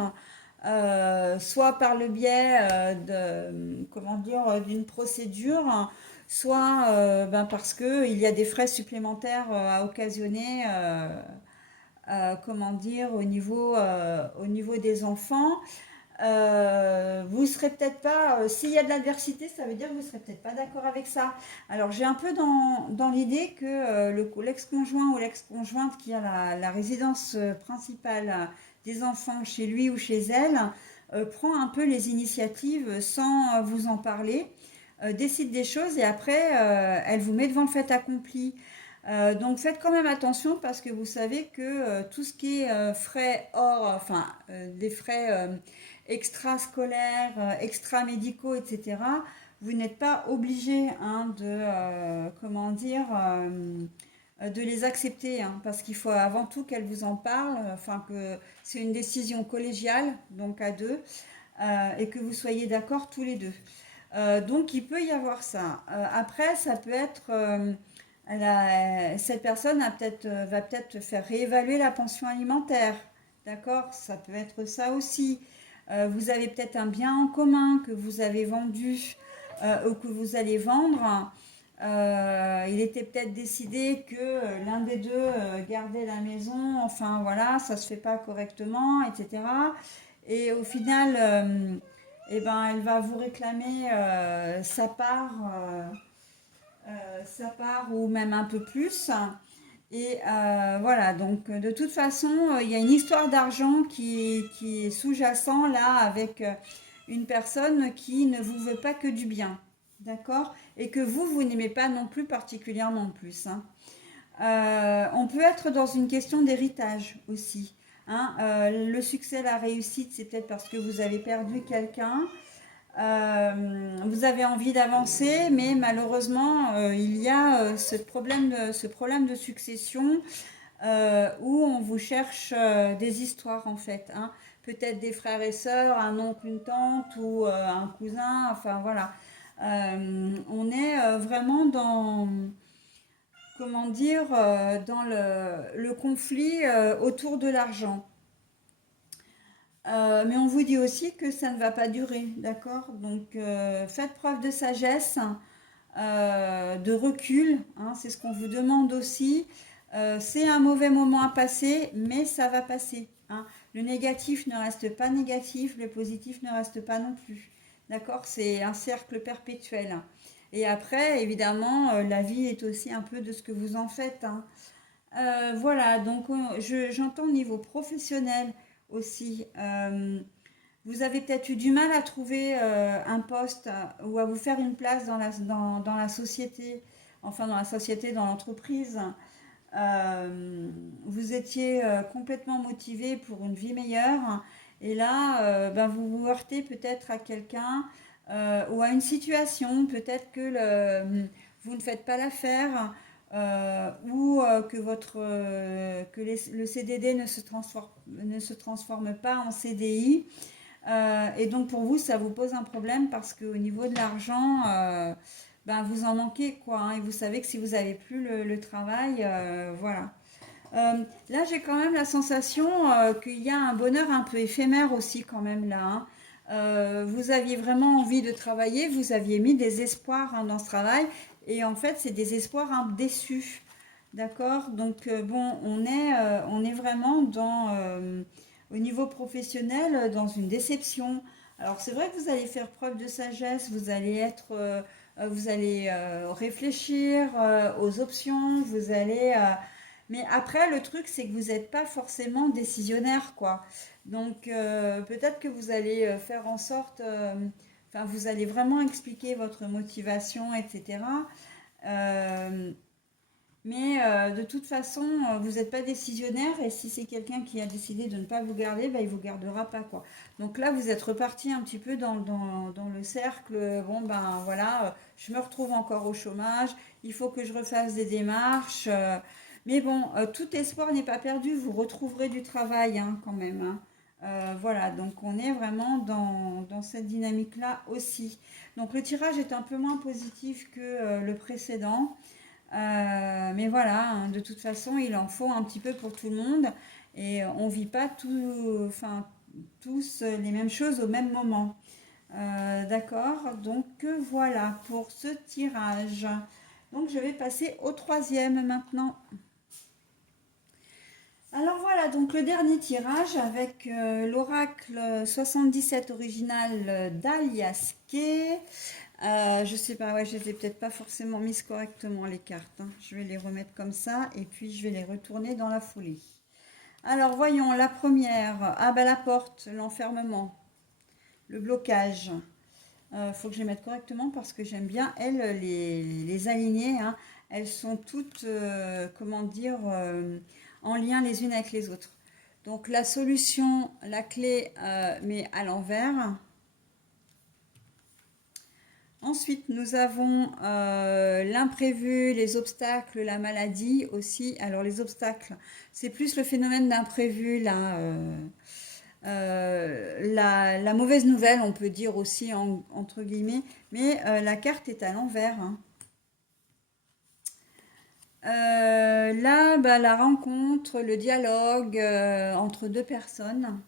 soit par le biais comment dire, d'une procédure, soit ben parce que il y a des frais supplémentaires à occasionner, comment dire, au niveau des enfants. Vous serez peut-être pas, s'il y a de l'adversité, ça veut dire que vous serez peut-être pas d'accord avec ça. Alors j'ai un peu dans l'idée que l'ex-conjoint ou l'ex-conjointe qui a la résidence principale des enfants chez lui ou chez elle prend un peu les initiatives sans vous en parler, décide des choses et après elle vous met devant le fait accompli. Donc faites quand même attention parce que vous savez que tout ce qui est frais hors, enfin des frais extrascolaires, extra-médicaux, etc., vous n'êtes pas obligé, hein, comment dire, de les accepter, hein, parce qu'il faut avant tout qu'elle vous en parle, enfin que c'est une décision collégiale, donc à deux, et que vous soyez d'accord tous les deux. Donc il peut y avoir ça. Après, ça peut être cette personne va peut-être faire réévaluer la pension alimentaire. D'accord? Ça peut être ça aussi. Vous avez peut-être un bien en commun que vous avez vendu ou que vous allez vendre. Il était peut-être décidé que l'un des deux gardait la maison. Enfin voilà, ça se fait pas correctement, etc. Et au final, eh ben, elle va vous réclamer sa part ou même un peu plus. Et voilà, donc de toute façon, il y a une histoire d'argent qui est sous-jacent là avec une personne qui ne vous veut pas que du bien, d'accord? Et que vous n'aimez pas non plus particulièrement en plus, hein. On peut être dans une question d'héritage aussi, hein. Le succès, la réussite, c'est peut-être parce que vous avez perdu quelqu'un. Vous avez envie d'avancer, mais malheureusement, il y a ce problème de succession où on vous cherche des histoires en fait, hein. Peut-être des frères et sœurs, un oncle, une tante ou un cousin, enfin voilà. On est vraiment comment dire, dans le conflit autour de l'argent. Mais on vous dit aussi que ça ne va pas durer, d'accord? Donc faites preuve de sagesse, de recul, hein, c'est ce qu'on vous demande aussi. C'est un mauvais moment à passer, mais ça va passer, hein. Le négatif ne reste pas négatif, le positif ne reste pas non plus. D'accord? C'est un cercle perpétuel. Et après, évidemment, la vie est aussi un peu de ce que vous en faites, hein. Voilà, donc j'entends au niveau professionnel aussi. Vous avez peut-être eu du mal à trouver un poste ou à vous faire une place dans la société, enfin dans la société, dans l'entreprise. Vous étiez complètement motivé pour une vie meilleure et là, ben, vous vous heurtez peut-être à quelqu'un ou à une situation, peut-être que vous ne faites pas l'affaire ou le CDD ne se transforme pas en CDI. Et donc pour vous, ça vous pose un problème parce qu'au niveau de l'argent, ben vous en manquez quoi, hein, et vous savez que si vous n'avez plus le travail, voilà. Là, j'ai quand même la sensation qu'il y a un bonheur un peu éphémère aussi quand même là, hein. Vous aviez vraiment envie de travailler, vous aviez mis des espoirs, hein, dans ce travail, et en fait, c'est des espoirs, hein, déçus. D'accord? Donc, bon, on est vraiment au niveau professionnel, dans une déception. Alors, c'est vrai que vous allez faire preuve de sagesse, vous allez réfléchir aux options, mais après, le truc, c'est que vous n'êtes pas forcément décisionnaire, quoi. Donc, peut-être que vous allez faire en sorte, enfin, vous allez vraiment expliquer votre motivation, etc. Euh, mais de toute façon, vous n'êtes pas décisionnaire et si c'est quelqu'un qui a décidé de ne pas vous garder, bah, il ne vous gardera pas, quoi. Donc là, vous êtes reparti un petit peu dans le cercle. Bon, ben voilà, je me retrouve encore au chômage, il faut que je refasse des démarches. Mais bon, tout espoir n'est pas perdu, vous retrouverez du travail, hein, quand même, hein. Voilà, donc on est vraiment dans cette dynamique-là aussi. Donc le tirage est un peu moins positif que le précédent. Mais voilà, hein, de toute façon, il en faut un petit peu pour tout le monde. Et on ne vit pas enfin, tous les mêmes choses au même moment. D'accord, donc voilà pour ce tirage. Donc je vais passer au troisième maintenant. Alors voilà, donc le dernier tirage avec l'oracle 77 original d'Alias Kay. Je sais pas, ouais, je les ai peut-être pas forcément mises correctement les cartes, hein. Je vais les remettre comme ça et puis je vais les retourner dans la foulée. Alors voyons la première. Ah bah la porte, l'enfermement, le blocage. Faut que je les mette correctement parce que j'aime bien elles les aligner, hein. Elles sont toutes, comment dire, en lien les unes avec les autres. Donc la solution, la clé, mais à l'envers. Ensuite, nous avons l'imprévu, les obstacles, la maladie aussi. Alors les obstacles, c'est plus le phénomène d'imprévu, là. La mauvaise nouvelle, on peut dire aussi entre guillemets, mais la carte est à l'envers, hein. Là, bah, la rencontre, le dialogue entre deux personnes.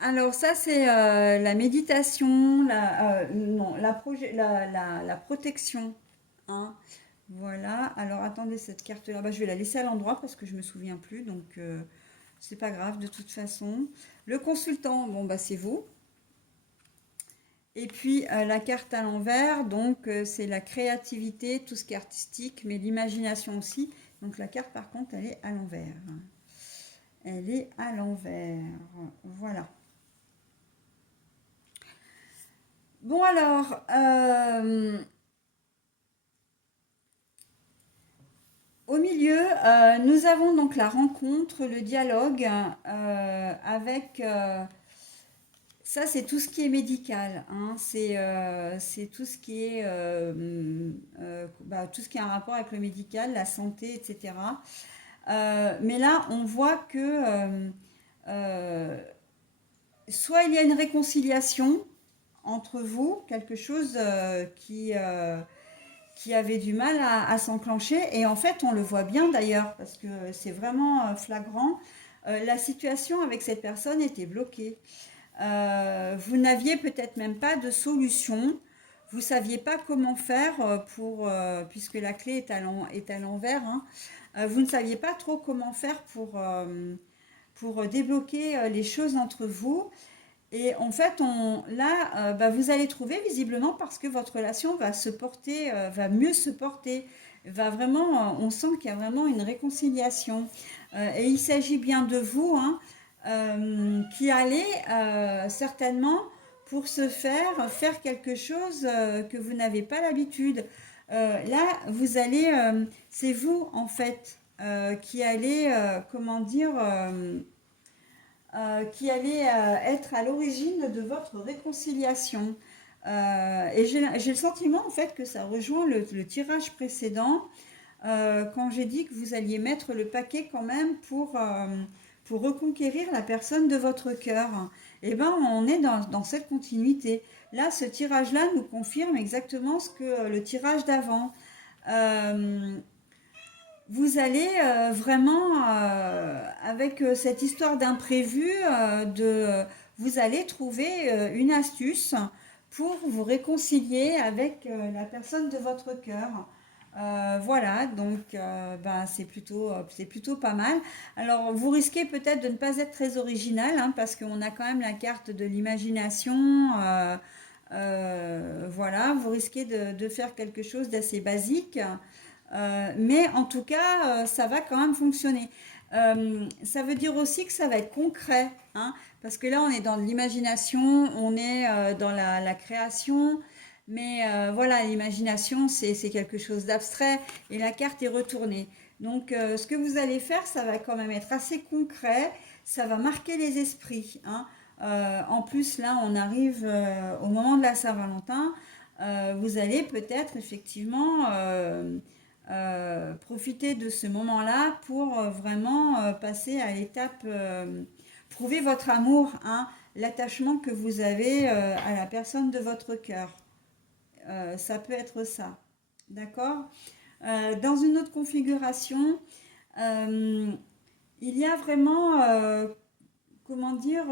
Alors ça, c'est la méditation, non, la protection, hein. Voilà. Alors attendez, cette carte-là, bah, je vais la laisser à l'endroit parce que je me souviens plus, donc c'est pas grave de toute façon. Le consultant, bon bah c'est vous. Et puis la carte à l'envers, donc c'est la créativité, tout ce qui est artistique, mais l'imagination aussi. Donc la carte par contre, elle est à l'envers. Elle est à l'envers. Voilà. Bon alors, au milieu, nous avons donc la rencontre, le dialogue avec ça, c'est tout ce qui est médical, hein. C'est tout ce qui est bah, tout ce qui a un rapport avec le médical, la santé, etc. Mais là, on voit que euh, soit il y a une réconciliation entre vous, quelque chose qui avait du mal à s'enclencher. Et en fait, on le voit bien d'ailleurs, parce que c'est vraiment flagrant. La situation avec cette personne était bloquée. Vous n'aviez peut-être même pas de solution. Vous ne saviez pas comment faire puisque la clé est à l'envers, hein. Vous ne saviez pas trop comment faire pour débloquer les choses entre vous. Et en fait, là, bah, vous allez trouver visiblement parce que votre relation va se porter, va mieux se porter, va vraiment, on sent qu'il y a vraiment une réconciliation. Et il s'agit bien de vous, hein, qui allez certainement pour se faire quelque chose que vous n'avez pas l'habitude. Là, c'est vous en fait qui allez, comment dire, qui allait être à l'origine de votre réconciliation. Et j'ai le sentiment en fait que ça rejoint le tirage précédent quand j'ai dit que vous alliez mettre le paquet quand même pour reconquérir la personne de votre cœur. Et bien on est dans cette continuité. Là, ce tirage-là nous confirme exactement ce que le tirage d'avant. Euh, Vous allez vraiment, avec cette histoire d'imprévu, vous allez trouver une astuce pour vous réconcilier avec la personne de votre cœur. Voilà, donc ben, c'est plutôt pas mal. Alors, vous risquez peut-être de ne pas être très original, hein, parce qu'on a quand même la carte de l'imagination. Voilà, vous risquez de faire quelque chose d'assez basique. Mais en tout cas, ça va quand même fonctionner. Ça veut dire aussi que ça va être concret, hein, parce que là, on est dans de l'imagination, on est dans la création, mais voilà, l'imagination, c'est quelque chose d'abstrait et la carte est retournée. Donc, ce que vous allez faire, ça va quand même être assez concret, ça va marquer les esprits, hein. En plus, là, on arrive au moment de la Saint-Valentin. Vous allez peut-être effectivement profitez de ce moment-là pour vraiment passer à l'étape, prouver votre amour, hein, l'attachement que vous avez à la personne de votre cœur. Ça peut être ça. D'accord? Dans une autre configuration, euh, il y a vraiment, comment dire,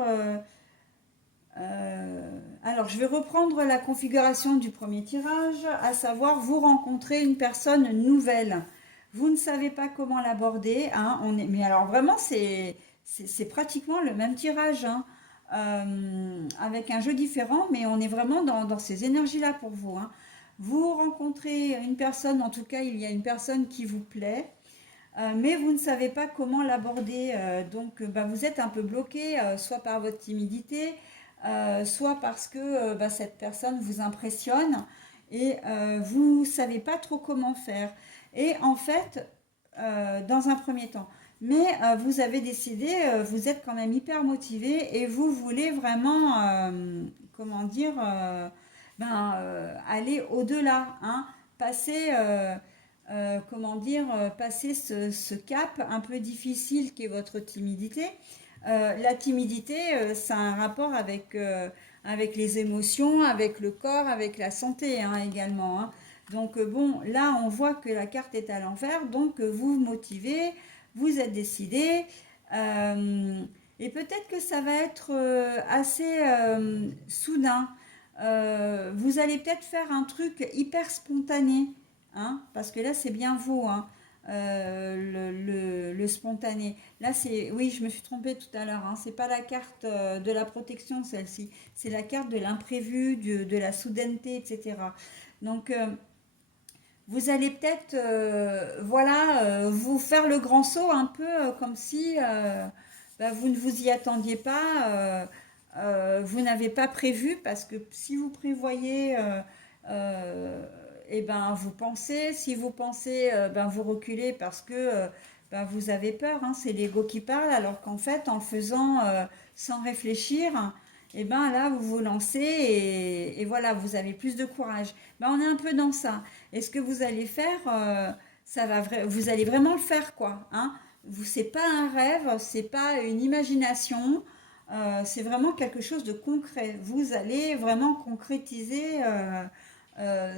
alors je vais reprendre la configuration du premier tirage, à savoir vous rencontrez une personne nouvelle. Vous ne savez pas comment l'aborder, hein, mais alors vraiment c'est pratiquement le même tirage, hein, avec un jeu différent, mais on est vraiment dans ces énergies-là pour vous, hein. Vous rencontrez une personne, en tout cas il y a une personne qui vous plaît, mais vous ne savez pas comment l'aborder. Donc, bah, vous êtes un peu bloqué, soit par votre timidité, soit parce que bah, cette personne vous impressionne et vous ne savez pas trop comment faire. Et en fait, dans un premier temps, mais vous avez décidé, vous êtes quand même hyper motivé et vous voulez vraiment, comment dire, aller au-delà, hein, passer comment dire, passer ce cap un peu difficile qui est votre timidité. La timidité, ça a un rapport avec les émotions, avec le corps, avec la santé, hein, également, hein. Donc bon, là on voit que la carte est à l'envers, donc vous vous motivez, vous êtes décidé, euh, et peut-être que ça va être assez soudain. Vous allez peut-être faire un truc hyper spontané, hein, parce que là c'est bien vous, hein, le spontané. Là c'est, oui, je me suis trompée tout à l'heure, hein, c'est pas la carte de la protection celle-ci, c'est la carte de l'imprévu, de la soudaineté, etc. Donc vous allez peut-être, voilà, vous faire le grand saut un peu comme si bah, vous ne vous y attendiez pas, vous n'avez pas prévu, parce que si vous prévoyez, euh, eh ben, vous pensez, si vous pensez, ben, vous reculez parce que ben, vous avez peur, hein, c'est l'ego qui parle, alors qu'en fait, en le faisant sans réfléchir, eh ben, là, vous vous lancez et voilà, vous avez plus de courage. Ben, on est un peu dans ça. Et ce que vous allez faire, vous allez vraiment le faire, quoi, hein. C'est pas un rêve, c'est pas une imagination, c'est vraiment quelque chose de concret. Vous allez vraiment concrétiser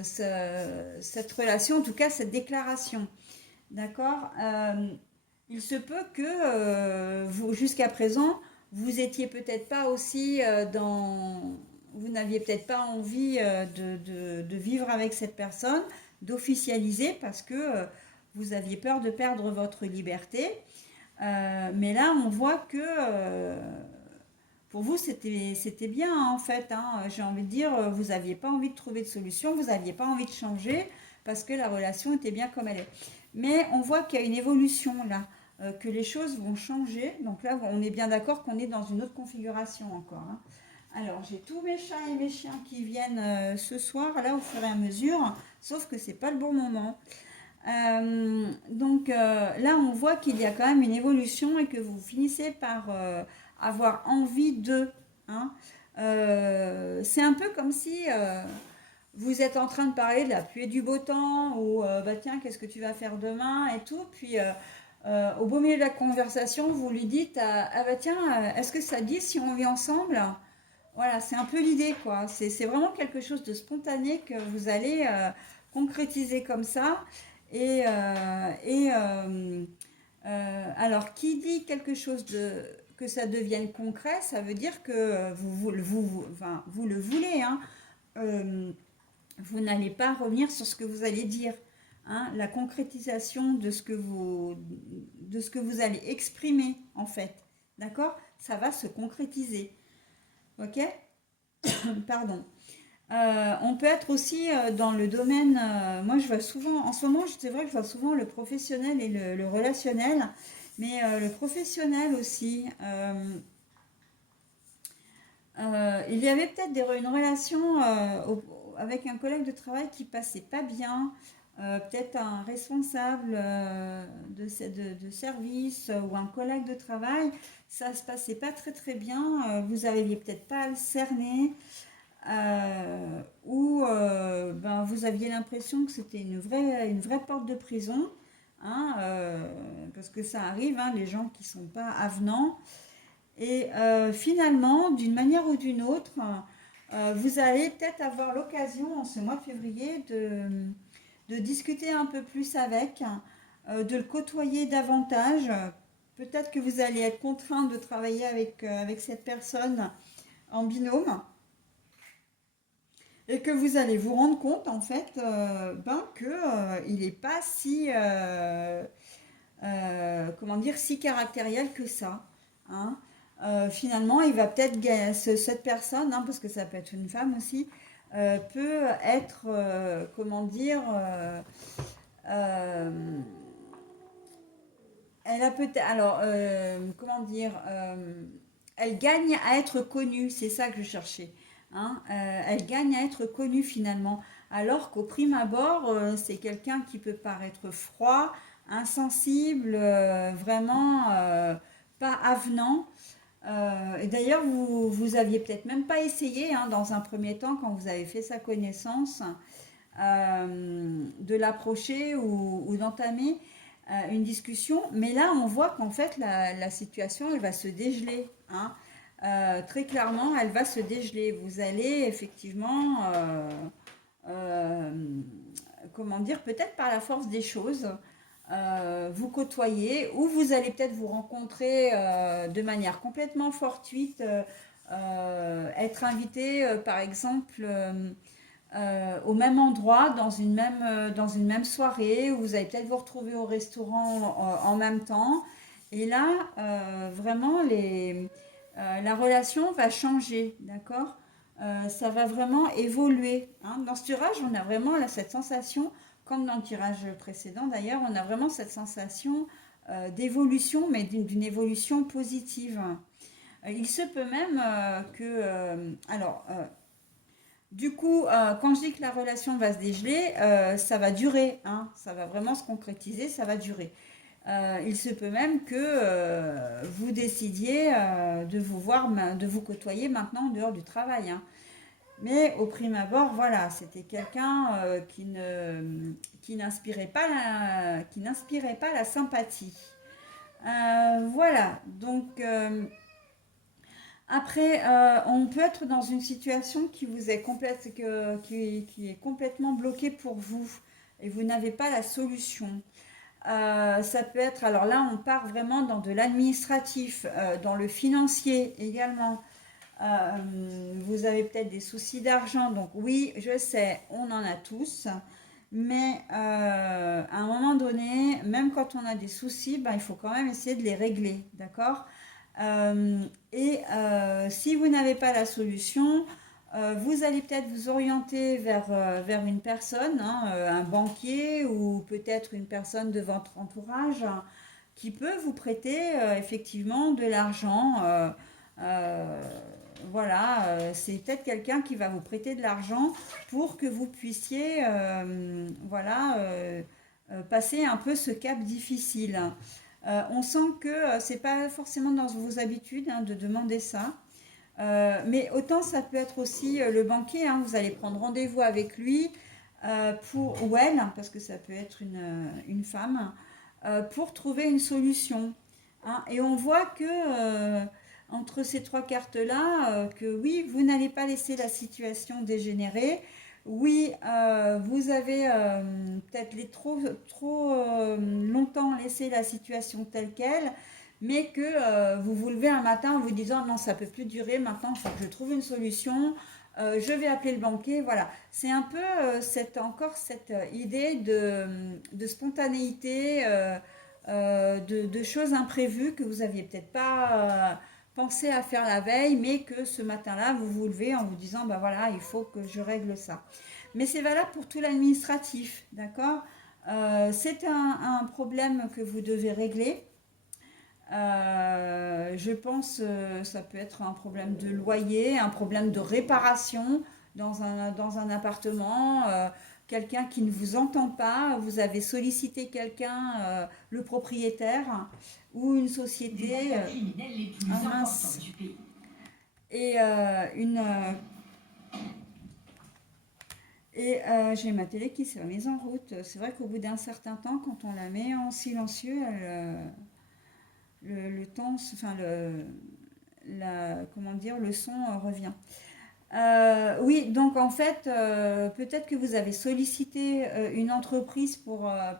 cette relation, en tout cas cette déclaration. D'accord? Il se peut que vous, jusqu'à présent, vous étiez peut-être pas aussi dans. Vous n'aviez peut-être pas envie de vivre avec cette personne, d'officialiser parce que vous aviez peur de perdre votre liberté. Mais là, on voit que pour vous, c'était bien, hein, en fait, hein. J'ai envie de dire, vous n'aviez pas envie de trouver de solution, vous n'aviez pas envie de changer parce que la relation était bien comme elle est. Mais on voit qu'il y a une évolution là, que les choses vont changer. Donc là, on est bien d'accord qu'on est dans une autre configuration encore, hein. Alors, j'ai tous mes chats et mes chiens qui viennent ce soir, là, au fur et à mesure, sauf que c'est pas le bon moment. Donc là, on voit qu'il y a quand même une évolution et que vous finissez par avoir envie de, hein. C'est un peu comme si vous êtes en train de parler de la pluie et du beau temps ou bah tiens, qu'est-ce que tu vas faire demain et tout. Puis au beau milieu de la conversation, vous lui dites ah bah tiens, est-ce que ça dit si on vit ensemble? Voilà, c'est un peu l'idée, quoi. C'est vraiment quelque chose de spontané que vous allez concrétiser comme ça. Alors, qui dit quelque chose que ça devienne concret, ça veut dire que enfin, vous le voulez, hein. Euh, vous n'allez pas revenir sur ce que vous allez dire, hein. La concrétisation de ce que vous allez exprimer, en fait. D'accord? Ça va se concrétiser. Ok? Pardon. On peut être aussi dans le domaine, moi je vois souvent, en ce moment c'est vrai que je vois souvent le professionnel et le relationnel, mais le professionnel aussi, il y avait peut-être une relation avec un collègue de travail qui passait pas bien, peut-être un responsable de service ou un collègue de travail, ça se passait pas très très bien, vous n'arriviez peut-être pas à le cerner. où ben, vous aviez l'impression que c'était une vraie porte de prison, hein, parce que ça arrive, hein, les gens qui sont pas avenants. Et finalement, d'une manière ou d'une autre, vous allez peut-être avoir l'occasion en ce mois de février de discuter un peu plus avec, de le côtoyer davantage. Peut-être que vous allez être contraint de travailler avec cette personne en binôme et que vous allez vous rendre compte en fait ben, que il n'est pas si comment dire si caractériel que ça, hein. Finalement il va peut-être cette personne, hein, parce que ça peut être une femme aussi, peut être comment dire euh, elle a peut-être alors comment dire elle gagne à être connue, c'est ça que je cherchais, hein. Elle gagne à être connue finalement, alors qu'au prime abord, c'est quelqu'un qui peut paraître froid, insensible, vraiment pas avenant. Et d'ailleurs, vous aviez peut-être même pas essayé, hein, dans un premier temps, quand vous avez fait sa connaissance, de l'approcher ou d'entamer une discussion. Mais là, on voit qu'en fait, la situation, elle va se dégeler, hein. Très clairement, elle va se dégeler. Vous allez effectivement, euh, comment dire, peut-être par la force des choses, vous côtoyer, ou vous allez peut-être vous rencontrer de manière complètement fortuite, être invité, par exemple, au même endroit, dans une même soirée, où vous allez peut-être vous retrouver au restaurant en même temps. Et là, vraiment, la relation va changer, d'accord. Ça va vraiment évoluer, hein. Dans ce tirage, on a vraiment là, cette sensation, comme dans le tirage précédent d'ailleurs, on a vraiment cette sensation d'évolution, mais d'une évolution positive. Il se peut même du coup, quand je dis que la relation va se dégeler, ça va durer, hein, ça va vraiment se concrétiser, ça va durer. Il se peut même que vous décidiez de vous voir, de vous côtoyer maintenant en dehors du travail, hein. Mais au prime abord, voilà, c'était quelqu'un qui n'inspirait pas la sympathie. Voilà, donc après, on peut être dans une situation qui vous est qui est complètement bloquée pour vous et vous n'avez pas la solution. Ça peut être, alors là, on part vraiment dans de l'administratif, dans le financier également. Vous avez peut-être des soucis d'argent, donc oui, je sais, on en a tous. Mais à un moment donné, même quand on a des soucis, ben, il faut quand même essayer de les régler, d'accord. Si vous n'avez pas la solution, vous allez peut-être vous orienter vers une personne, hein, un banquier ou peut-être une personne de votre entourage, hein, qui peut vous prêter effectivement de l'argent. Euh, voilà, c'est peut-être quelqu'un qui va vous prêter de l'argent pour que vous puissiez voilà, passer un peu ce cap difficile. On sent que c'est pas forcément dans vos habitudes, hein, de demander ça. Mais autant ça peut être aussi le banquier, hein, vous allez prendre rendez-vous avec lui ou elle, parce que ça peut être une femme, pour trouver une solution, hein. Et on voit que entre ces trois cartes-là, que oui, vous n'allez pas laisser la situation dégénérer. Oui, vous avez peut-être trop longtemps laissé la situation telle qu'elle, mais que vous vous levez un matin en vous disant non, ça peut plus durer, maintenant il faut que je trouve une solution, je vais appeler le banquier, voilà. C'est un peu encore cette idée de spontanéité, de choses imprévues que vous aviez peut-être pas pensé à faire la veille, mais que ce matin-là, vous vous levez en vous disant, bah voilà, il faut que je règle ça. Mais c'est valable pour tout l'administratif, d'accord. C'est un problème que vous devez régler. Je pense ça peut être un problème de loyer, un problème de réparation dans un appartement, quelqu'un qui ne vous entend pas, vous avez sollicité quelqu'un, le propriétaire ou une société, mince, et Et j'ai ma télé qui s'est remise en route. C'est vrai qu'au bout d'un certain temps, quand on la met en silencieux, le temps, enfin comment dire, le son revient. Oui, donc en fait, peut-être que vous avez sollicité une entreprise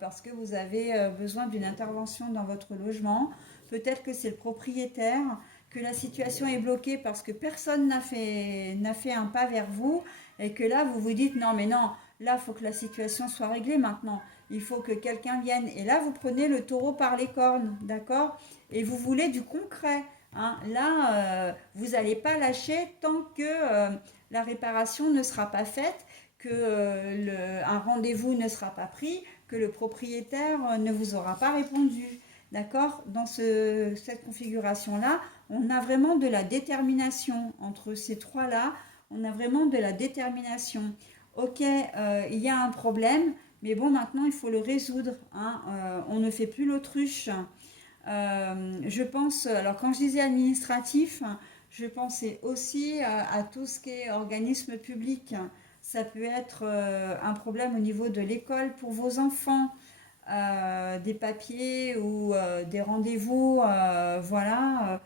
parce que vous avez besoin d'une intervention dans votre logement. Peut-être que c'est le propriétaire, que la situation est bloquée parce que personne n'a fait un pas vers vous et que là, vous vous dites non, mais non, là, il faut que la situation soit réglée maintenant. Il faut que quelqu'un vienne. Et là, vous prenez le taureau par les cornes, d'accord? Et vous voulez du concret. Hein. Là, vous n'allez pas lâcher tant que la réparation ne sera pas faite, que un rendez-vous ne sera pas pris, que le propriétaire ne vous aura pas répondu. D'accord? Dans cette configuration-là, on a vraiment de la détermination. Entre ces trois-là, on a vraiment de la détermination. Ok, il y a un problème, mais bon, maintenant, il faut le résoudre. Hein. On ne fait plus l'autruche. Je pense, alors quand je disais administratif, je pensais aussi à tout ce qui est organisme public. Ça peut être un problème au niveau de l'école pour vos enfants, des papiers ou des rendez-vous. Voilà,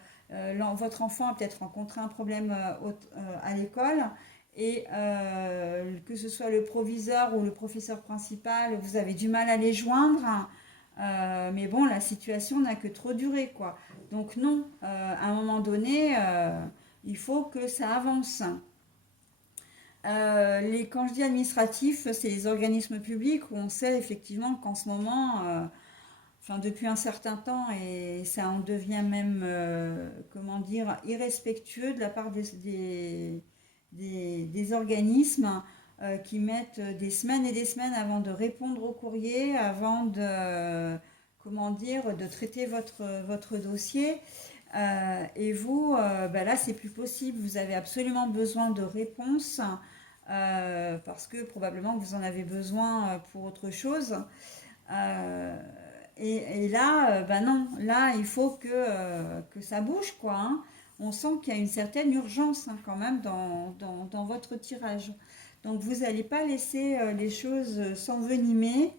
votre enfant a peut-être rencontré un problème à l'école et que ce soit le proviseur ou le professeur principal, vous avez du mal à les joindre. Mais bon, la situation n'a que trop duré, quoi. Donc non, à un moment donné, il faut que ça avance. Quand je dis administratif, c'est les organismes publics où on sait effectivement qu'en ce moment, enfin depuis un certain temps, et ça en devient même, comment dire, irrespectueux de la part des organismes qui mettent des semaines et des semaines avant de répondre au courrier, avant de, comment dire, de traiter votre dossier. Et vous, ben là, c'est plus possible. Vous avez absolument besoin de réponses parce que probablement vous en avez besoin pour autre chose. Euh, et là, ben non, là, il faut que ça bouge, quoi. Hein. On sent qu'il y a une certaine urgence hein, quand même dans votre tirage. Donc vous n'allez pas laisser les choses s'envenimer.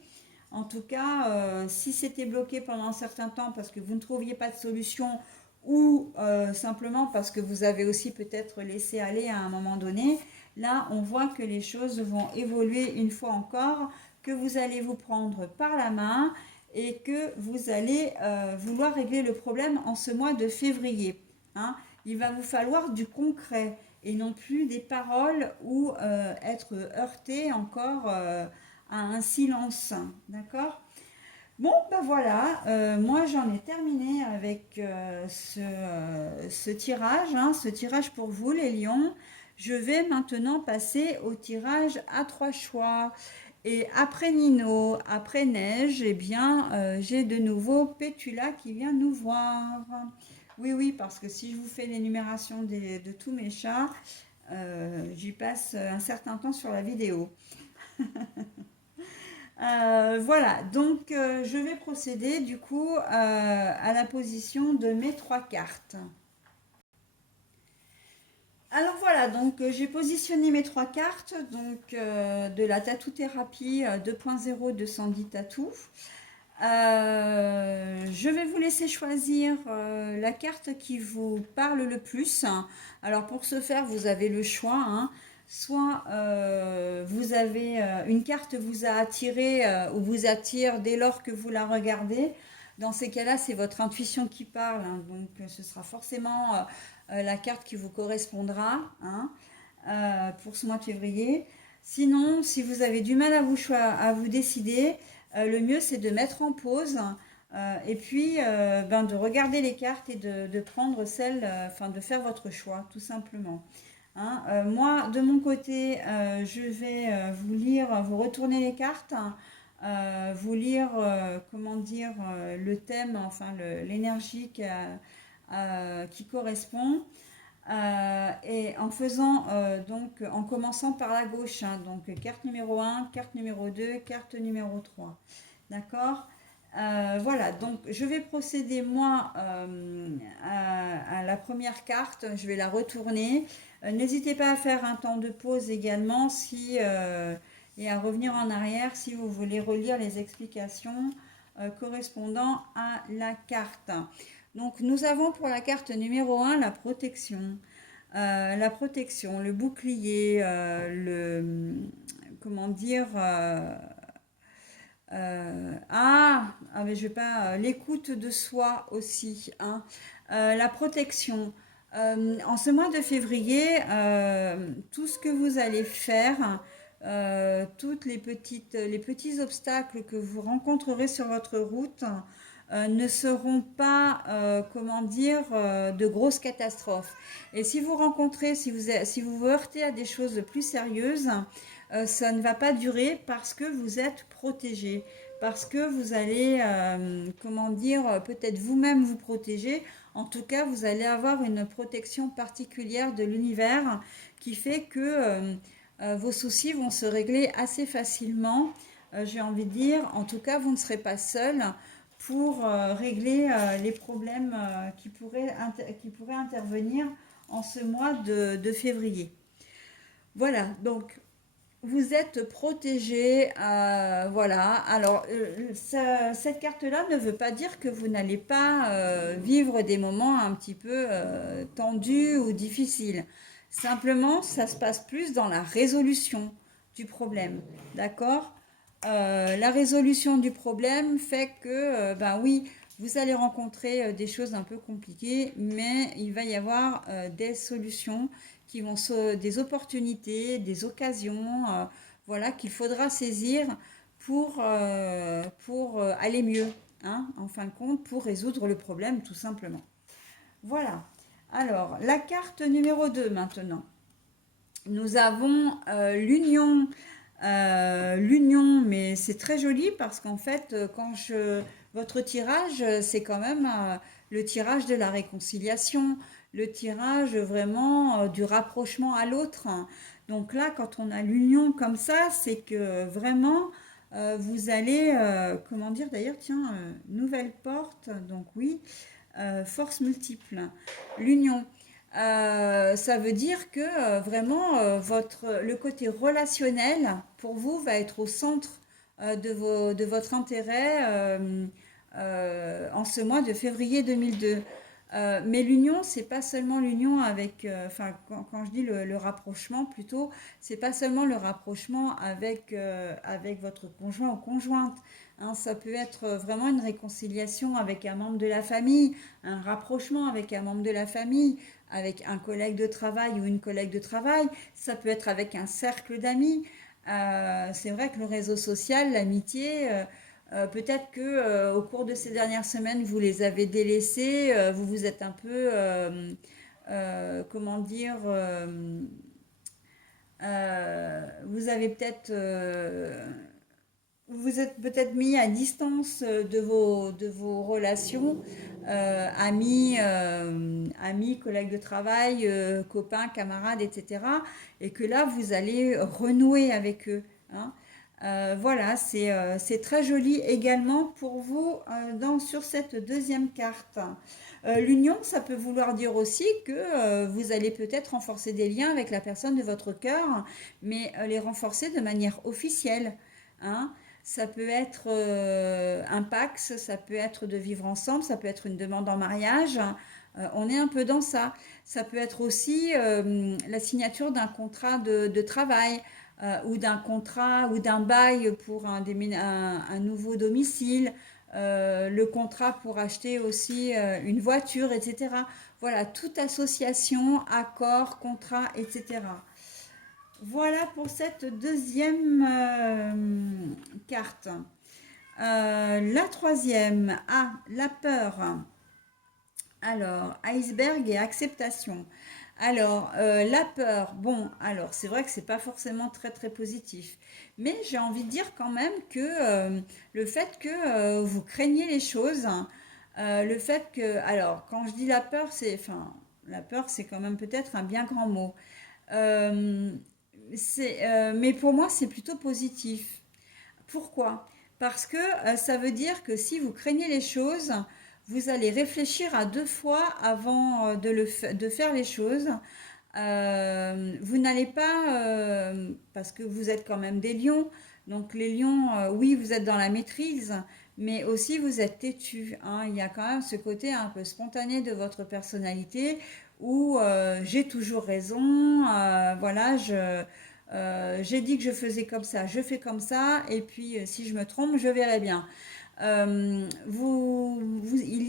En tout cas, si c'était bloqué pendant un certain temps parce que vous ne trouviez pas de solution ou simplement parce que vous avez aussi peut-être laissé aller à un moment donné, là, on voit que les choses vont évoluer une fois encore, que vous allez vous prendre par la main et que vous allez vouloir régler le problème en ce mois de février. Hein. Il va vous falloir du concret et non plus des paroles ou être heurté encore à un silence. D'accord? Bon, ben voilà, moi j'en ai terminé avec ce tirage, hein, ce tirage pour vous les lions. Je vais maintenant passer au tirage à trois choix. Et après Nino, après Neige, eh bien, j'ai de nouveau Pétula qui vient nous voir. Oui, oui, parce que si je vous fais l'énumération de tous mes chats, j'y passe un certain temps sur la vidéo. Voilà, donc je vais procéder du coup à la position de mes trois cartes. Alors voilà, donc j'ai positionné mes trois cartes donc, de la Tattoo Thérapie 2.0 de Sandy Tattoo. Je vais vous laisser choisir la carte qui vous parle le plus. Alors pour ce faire, vous avez le choix. Hein. Soit vous avez une carte vous a attiré ou vous attire dès lors que vous la regardez. Dans ces cas-là, c'est votre intuition qui parle. Hein. Donc ce sera forcément la carte qui vous correspondra hein, pour ce mois de février. Sinon, si vous avez du mal à vous décider, le mieux c'est de mettre en pause et puis de regarder les cartes et de prendre celle, enfin de faire votre choix tout simplement. Hein. Moi de mon côté, je vais vous lire, vous retourner les cartes, vous lire comment dire le thème, enfin l'énergie qui correspond. Et en faisant donc en commençant par la gauche, hein, donc carte numéro 1, carte numéro 2, carte numéro 3. D'accord. Voilà, donc je vais procéder moi à la première carte, je vais la retourner. N'hésitez pas à faire un temps de pause également et à revenir en arrière si vous voulez relire les explications correspondant à la carte. Donc nous avons pour la carte numéro 1 la protection. Le bouclier, comment dire, mais je vais pas, l'écoute de soi aussi, hein. La protection. En ce mois de février, tout ce que vous allez faire, toutes les petits obstacles que vous rencontrerez sur votre route ne seront pas, comment dire, de grosses catastrophes. Et si vous rencontrez, si vous vous heurtez à des choses plus sérieuses, ça ne va pas durer parce que vous êtes protégé, parce que vous allez, comment dire, peut-être vous-même vous protéger. En tout cas, vous allez avoir une protection particulière de l'univers qui fait que vos soucis vont se régler assez facilement. J'ai envie de dire, en tout cas, vous ne serez pas seul pour régler les problèmes qui pourraient intervenir en ce mois de février. Voilà, donc vous êtes protégé, voilà. Alors, cette carte-là ne veut pas dire que vous n'allez pas vivre des moments un petit peu tendus ou difficiles. Simplement, ça se passe plus dans la résolution du problème, d'accord? La résolution du problème fait que, ben oui, vous allez rencontrer des choses un peu compliquées, mais il va y avoir des solutions des opportunités, des occasions, voilà, qu'il faudra saisir pour aller mieux, hein, en fin de compte, pour résoudre le problème, tout simplement. Voilà. Alors, la carte numéro 2 maintenant. Nous avons l'union, mais c'est très joli parce qu'en fait, votre tirage, c'est quand même le tirage de la réconciliation, le tirage vraiment du rapprochement à l'autre. Donc là, quand on a l'union comme ça, c'est que vraiment, vous allez, comment dire d'ailleurs, tiens, nouvelle porte, donc oui, force multiple, l'union. Ça veut dire que vraiment le côté relationnel pour vous va être au centre de votre intérêt en ce mois de février 2002. Mais l'union, c'est pas seulement l'union avec, enfin quand je dis le rapprochement plutôt, c'est pas seulement le rapprochement avec votre conjoint ou conjointe. Hein, ça peut être vraiment une réconciliation avec un membre de la famille, un rapprochement avec un membre de la famille, avec un collègue de travail ou une collègue de travail, ça peut être avec un cercle d'amis. C'est vrai que le réseau social, l'amitié, peut-être que au cours de ces dernières semaines, vous les avez délaissés, vous vous êtes un peu, comment dire, vous avez peut-être vous vous êtes peut-être mis à distance de vos relations, amis, collègues de travail, copains, camarades, etc. Et que là, vous allez renouer avec eux, hein. Voilà, c'est très joli également pour vous sur cette deuxième carte. L'union, ça peut vouloir dire aussi que vous allez peut-être renforcer des liens avec la personne de votre cœur, mais les renforcer de manière officielle, hein. Ça peut être un pax, ça peut être de vivre ensemble, ça peut être une demande en mariage. On est un peu dans ça. Ça peut être aussi la signature d'un contrat de travail ou d'un contrat ou d'un bail pour un nouveau domicile, le contrat pour acheter aussi une voiture, etc. Voilà, toute association, accord, contrat, etc. Voilà pour cette deuxième carte. La troisième, la peur. Alors, iceberg et acceptation. Alors, la peur, bon, alors c'est vrai que c'est pas forcément très très positif, mais j'ai envie de dire quand même que le fait que vous craignez les choses, le fait que, alors, quand je dis la peur, c'est quand même peut-être un bien grand mot. Euh, mais pour moi, c'est plutôt positif. Pourquoi? Parce que ça veut dire que si vous craignez les choses, vous allez réfléchir à deux fois avant de faire les choses. Vous n'allez pas, parce que vous êtes quand même des lions, donc les lions, oui, vous êtes dans la maîtrise, mais aussi vous êtes têtu, hein. Il y a quand même ce côté un peu spontané de votre personnalité où j'ai toujours raison, voilà, j'ai dit que je faisais comme ça, je fais comme ça, et puis si je me trompe, je verrai bien. Il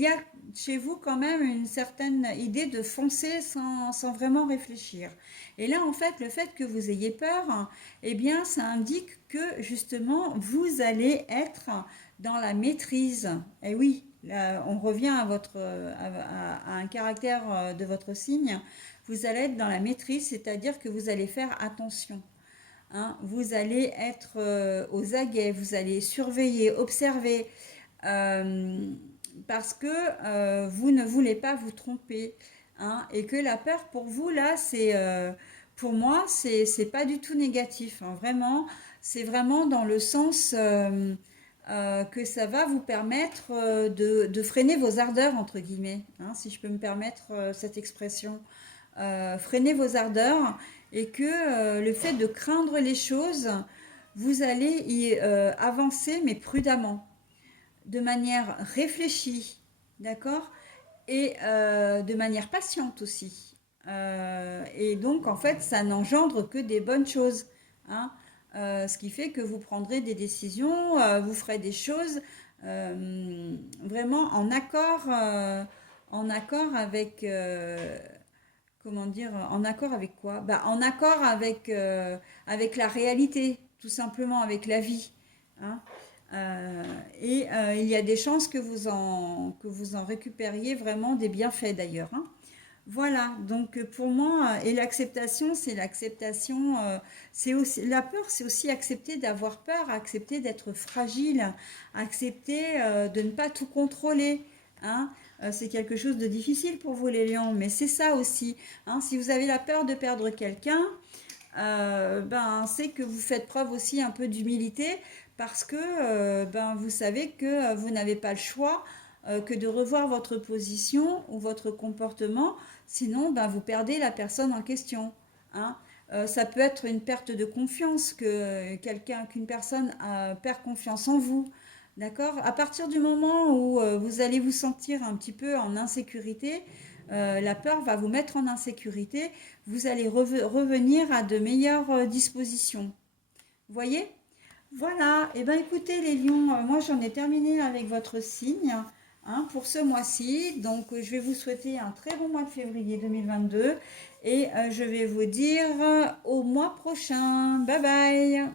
y a chez vous quand même une certaine idée de foncer sans vraiment réfléchir. Et là, en fait, le fait que vous ayez peur, eh bien, ça indique que justement, vous allez être dans la maîtrise. Et oui, là, on revient à à un caractère de votre signe. Vous allez être dans la maîtrise, c'est-à-dire que vous allez faire attention. Hein. Vous allez être aux aguets, vous allez surveiller, observer, euh, parce que vous ne voulez pas vous tromper. Hein, et que la peur pour vous, là, pour moi, c'est pas du tout négatif. Hein, vraiment, c'est vraiment dans le sens que ça va vous permettre de freiner vos ardeurs, entre guillemets, hein, si je peux me permettre cette expression. Freiner vos ardeurs et que le fait de craindre les choses, vous allez y avancer, mais prudemment, de manière réfléchie, d'accord? Et de manière patiente aussi. Et donc, en fait, ça n'engendre que des bonnes choses. Hein. Ce qui fait que vous prendrez des décisions, vous ferez des choses vraiment en accord avec, comment dire, en accord avec quoi? Bah, en accord avec la réalité, tout simplement, avec la vie. Hein. Il y a des chances que vous en récupériez vraiment des bienfaits d'ailleurs. Hein. Voilà, donc pour moi, et l'acceptation, c'est l'acceptation, c'est aussi, la peur, c'est aussi accepter d'avoir peur, accepter d'être fragile, accepter de ne pas tout contrôler. Hein. C'est quelque chose de difficile pour vous les lions, mais c'est ça aussi. Hein. Si vous avez la peur de perdre quelqu'un, ben, c'est que vous faites preuve aussi un peu d'humilité parce que ben, vous savez que vous n'avez pas le choix que de revoir votre position ou votre comportement, sinon ben, vous perdez la personne en question. Hein. Ça peut être une perte de confiance, qu'une personne perd confiance en vous. D'accord? À partir du moment où vous allez vous sentir un petit peu en insécurité, la peur va vous mettre en insécurité, vous allez revenir à de meilleures dispositions. Vous voyez? Voilà, et bien écoutez les lions, moi j'en ai terminé avec votre signe hein, pour ce mois-ci. Donc je vais vous souhaiter un très bon mois de février 2022 et je vais vous dire au mois prochain. Bye bye.